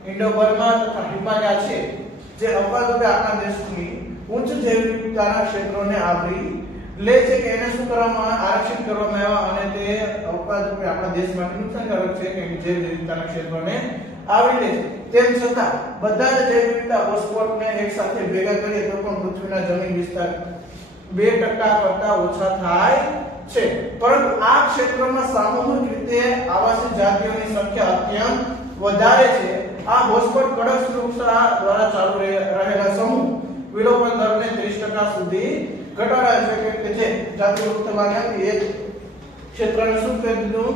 ઇન્ડો બર્મા તથા હિમાલય છે, જે અપવાદરૂપે આપણા દેશની ઉચ્ચ જૈવ વિવિધતાના ક્ષેત્રોને આવરી લે છે કે એને શું કરવામાં આરક્ષિત કરવામાં આવ્યા અને તે અપવાદરૂપે આપણા દેશ માટે નુકસાનકારક છે કે જૈવ વિવિધતાના ક્ષેત્રોને આવરી લે છે. તેમ છતાં બધા જ જૈવ વિવિધતા હોટસ્પોટને એકસાથે ભેગા કરીએ તો પણ પૃથ્વીના જમીન વિસ્તાર 2% કરતા ઓછા થાય છે. પરંતુ આ ક્ષેત્રમાં સામૂહિક રીતે આવાસી જાતિઓની સંખ્યા અત્યંત વધારે છે. આ હોટસ્પોટ કડક સુરક્ષા દ્વારા ચાલુ રહેલા સમૂહ વિલોપન દરને 30% સુધી ઘટાડાય છે કે જે જાતિઓ થવાના એ ક્ષેત્રને શું કીધું,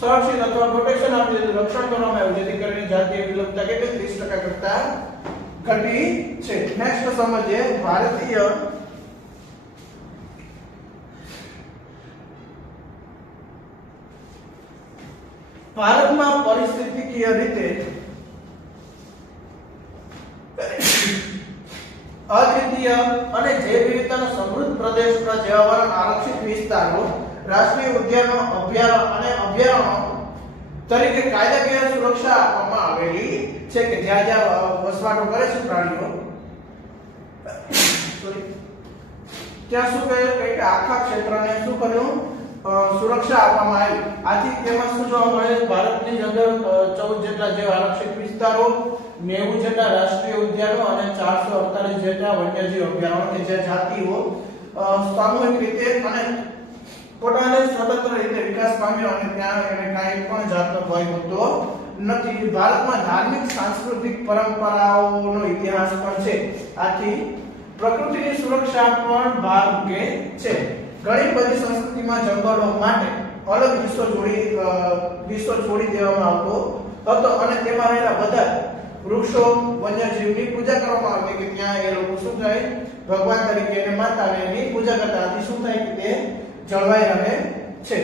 સંરક્ષિત અથવા પ્રોટેક્શન આપી દીધું, રક્ષણ કરવામાં આવ્યું, જેથી કરીને જાતીય વિલુપ્તતા કેટલી 30% કરતા ઘટી છે. નેક્સ્ટ સમજીએ ભારતીય ભારતમાં પરિસ્થિતિકીય રીતે અદ્વિતીય અને જૈવ વિવિધતાનો સમૃદ્ધ પ્રદેશ પર્યાવરણ આરક્ષિત વિસ્તારો રાષ્ટ્રીય ઉદ્યાનો, અભયારણ્ય અને અભયારણ્યો તરીકે કાયદાકીય સુરક્ષા આપવામાં આવેલી છે કે જ્યાં જ્યાં વસવાટો કરે છે પ્રાણીઓ ત્યાં શું કહે કે આખા ક્ષેત્રને શું કર્યું સુરક્ષા આપવામાં આવી. આથી તેમાં શું જોવા મળે ભારતની અંદર 14 જેટલા જે આરક્ષિત વિસ્તારો, 90 જેટલા રાષ્ટ્રીય ઉદ્યાનો અને 448 જેટલા વન્યજીવ અભયારણ્યો કે જે જાતિઓ સામૂહિક રીતે અને પોતાને સ્વતંત્ર રીતે વિકાસ પામ્યો અને ત્યાં એને કાંઈ પણ જાતનો ભય હોતો નથી. ભારતમાં ધાર્મિક સાંસ્કૃતિક પરંપરાઓનો ઇતિહાસ પણ છે. આથી પ્રકૃતિની સુરક્ષા પણ ભાગે છે. ઘણી બધી સંસ્કૃતિમાં જંગલો માટે અલગ હિસ્સો છોડી દેવામાં આવતો હતો અને તેમાં રહેલા બધા વૃક્ષો, વન્યજીવની પૂજા કરવામાં આવતી કે ત્યાં એ લોકો શું થાય ભગવાન તરીકે અને માતાને એની પૂજા કરતા. આથી શું થાય કે તે જળવાઈ રહે છે.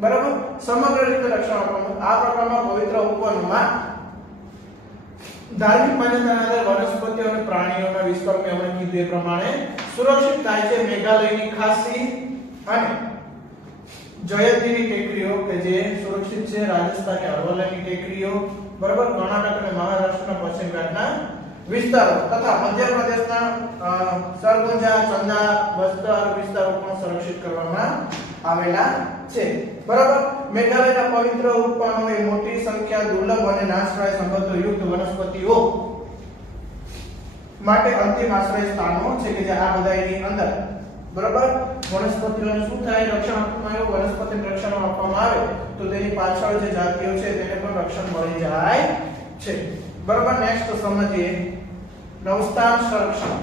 બરાબર, સમગ્ર રીતે રક્ષણ આપવામાં. આ પ્રકારના પવિત્ર ઉપવનમાં ધાર્મિક માન્યતાના આધારે વનસ્પતિઓ અને પ્રાણીઓના વિસ્તાર મેં હમણાં કીધું એ પ્રમાણે સુરક્ષિત થાય છે. મેઘાલયની ખાસી અને જયંતીની ટેકરીઓ કે જે સુરક્ષિત છે, રાજસ્થાનની અરવલ્લીની ટેકરીઓ, બરાબર, કર્ણાટક અને મહારાષ્ટ્રના પશ્ચિમ ઘાટના વિસ્તારો તથા મધ્યપ્રદેશના સરગુજા, ચંદા, બસ્તર વિસ્તારો પણ સંરક્ષિત કરવામાં આવેલા છે. બરાબર, મેઘાલયના પવિત્ર ઉપવનોએ મોટી સંખ્યા દુર્લભ અને નાશપ્રાય સંબંધો યુક્ત વનસ્પતિઓ માટે અંતિમ આશ્રય સ્થાનો છે કે જે આ બધાની અંદર બરાબર વનસ્પતિઓને શું થાય રક્ષણ આપવામાં આવે. વનસ્પતિને રક્ષણ આપવામાં આવે તો તેની પાછળ જે જાતિઓ છે તેને પણ રક્ષણ મળી જાય છે. બરાબર, નેક્સ્ટ સમજીએ નવસ્થાન સંરક્ષણ.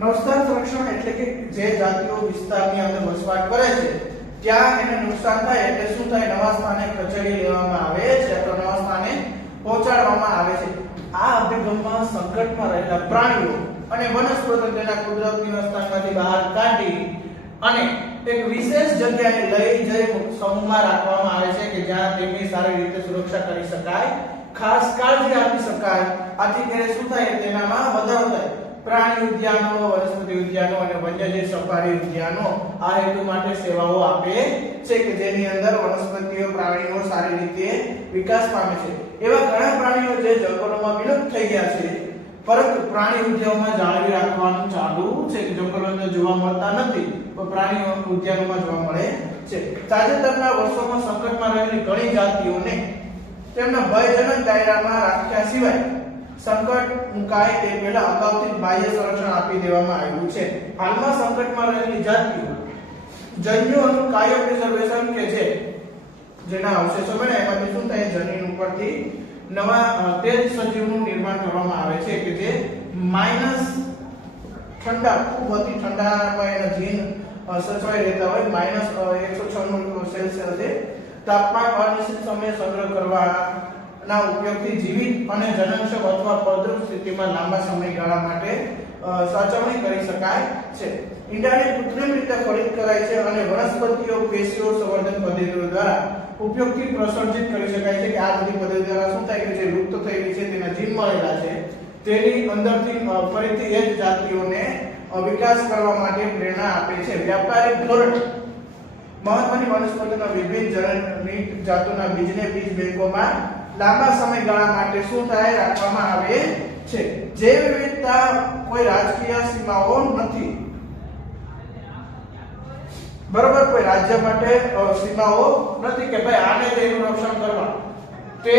નવસ્થાન સંરક્ષણ એટલે કે જે જાતિઓ વિસ્તારની અંદર વસવાટ કરે છે ત્યાં એને નુકસાન થાય એટલે શું થાય નવા સ્થાને ખસેડી લેવામાં આવે છે અથવા નવા સ્થાને પહોંચાડવામાં આવે છે. આ અભિગમમાં સંકટમાં રહેલા પ્રાણીઓ અને વનસ્પતિઓ તેના કુદરતી સ્થાનમાંથી બહાર કાઢી અને એક વિશેષ જગ્યાએ લઈ જઈ સમૂહમાં રાખવામાં આવે છે કે જ્યાં તેમની સારી રીતે સુરક્ષા કરી શકાય, ખાસ કાળજી આપી શકાય. આથી તેને શું થાય તેનામાં વધારો થાય. પ્રાણી ઉદ્યાનો, વનસ્પતિ ઉદ્યાનો અને વન્યજીવ સફારી ઉદ્યાનો આ હેતુ માટે સેવાઓ આપે છે કે જેની અંદર વનસ્પતિઓ, પ્રાણીઓ સારી રીતે વિકાસ પામે છે. એવા ઘણા પ્રાણીઓ જે જંગલોમાં વિલુપ્ત થઈ ગયા છે પરંતુ પ્રાણી ઉદ્યાનોમાં જાળવી રાખવાનું ચાલુ છે કે જંગલોમાં જોવા મળતા નથી પણ પ્રાણી ઉદ્યાનોમાં જોવા મળે છે. તાજેતરના વર્ષોમાં સંકટમાં રહેલી ઘણી જાતિઓને તેમના ભયજનક દાયરામાં રાખ્યા સિવાય સંકટ મુકાય તે પહેલા અગાઉથી બાહ્ય સંરક્ષણ આપી દેવામાં આવ્યું છે. હાલમાં સંકટમાં રહેલી જાતિઓ જન્યુઓનું કાયમ પ્રિઝર્વેશન કે છે જેના અવશેષો મળ્યા એમાંથી શું થાય જનીન ઉપરથી નવા તેજ સજીવનું નિર્માણ કરવામાં આવે છે કે જે માઈનસ ઠંડા ખૂબ અતિ ઠંડામાં એના જીન સચવાઈ રહેતા હોય. માઈનસ 196 સેલ્સિયસે તાપમાન અનિશ્ચિત સમયે સંગ્રહ કરવાના ઉપયોગથી જીવિત અને જનનક્ષમ અથવા ફળદ્રુપ સ્થિતિમાં લાંબા સમયગાળા માટે સાચવણી કરી શકાય છે. ઈંડાની કૃત્રિમ રીતે ફલિત કરાય છે અને વનસ્પતિઓ પેશીઓ સંવર્ધન પદ્ધતિઓ દ્વારા ઉપયોગથી પ્રસર્જિત કરી શકાય છે કે આ બધી પદ્ધતિ દ્વારા શું થાય કે જે લુપ્ત થયેલી છે તેના જીન મળેલા છે તેની અંદરથી ફરીથી એ જ જાતિઓને વિકાસ કરવા માટે પ્રેરણા આપે છે. વ્યાપારિક ધોરણે મહત્વની વનસ્પતિના વિવિધ જનની જાતોના બીજને બીજ બેંકોમાં લાંબા સમયગાળા માટે શું થાય રાખવામાં આવે છે. જૈવ વિવિધતા કોઈ રાજકીય સીમાઓ નથી. બરોબર, કોઈ રાજ્ય માટે સીમાઓ નથી કે ભાઈ આને તેનું રક્ષણ કરવા. તે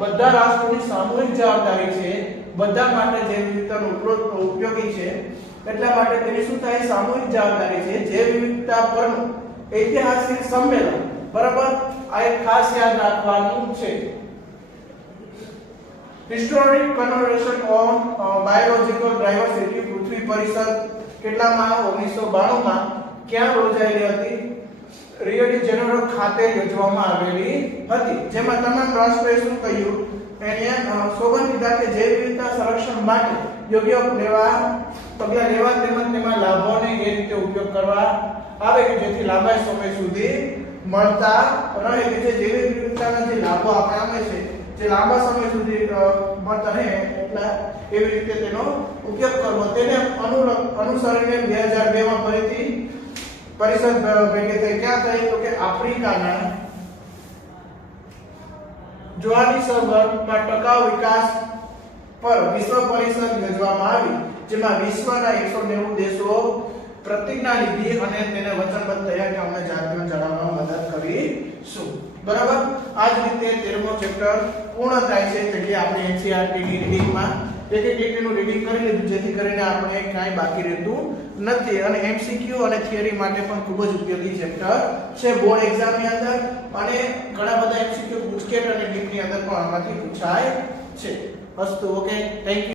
બધા રાષ્ટ્રોની સામૂહિક જવાબદારી છે. બધા માટે જૈવ વિવિધતાનો ઉપયોગી છે એટલા માટે તેની શું થાય સામૂહિક જવાબદારી છે. જૈવ વિવિધતા પરનું ઐતિહાસિક સંમેલન, બરાબર, આ એક ખાસ યાદ રાખવાનું છે. Historic conversation on biological diversity પૃથ્વી પરિષદ કેટલામાં 1992 માં ક્યાં યોજાયેલી હતી? રિયો ડી જેનેરો ખાતે યોજવામાં આવેલી હતી. જેમાં તમામ રાષ્ટ્રોએ શું કહ્યું એને સોગંદ લીધા કે જૈવ વિવિધતા સંરક્ષણ માટે યોગ્ય પગલાં લેવા તેમજ તેમાં લાભોને એ રીતે ઉપયોગ કરવા આવે કે જેથી લાંબા સમય સુધી મળતા રહે કે જે જૈવ વિવિધતાના જે લાભો આપણે આવે છે જે લાંબા સમય સુધી મળતા રહે એટલા એવી રીતે તેનો ઉપયોગ કરવો. તેને અનુસરીને 2002 માં ફરીથી પરિષદ ભેગી થઈ. ક્યાં થઈ? તો કે આફ્રિકાના જોહાનિસબર્ગમાં ટકાઉ વિકાસ પર વિશ્વ પરિષદ યોજવામાં આવી, જેમાં વિશ્વના 190 દેશો પ્રતિજ્ઞા લીધી અને તેને વચનબદ્ધ થયા કે અમે જાતિઓ જાળવવામાં મદદ કરીશું. બરાબર. આ જ રીતે 13મો ચેપ્ટર પૂર્ણ થાય છે. એટલે આપણે NCERT ની રીડિંગમાં એક નું રીડિંગ કરી લીધું, જેથી કરીને આપણે ક્યાંય બાકી રહેતું નથી. અને MCQ અને થિયરી માટે પણ ખૂબ જ ઉપયોગી ચેપ્ટર છે બોર્ડ એક્ઝામની અંદર, અને ઘણા બધા MCQ ગુજકેટ અને ડીપ ની અંદર પણ આમાંથી પૂછાય છે. અસ્તુ. Okay, thank you.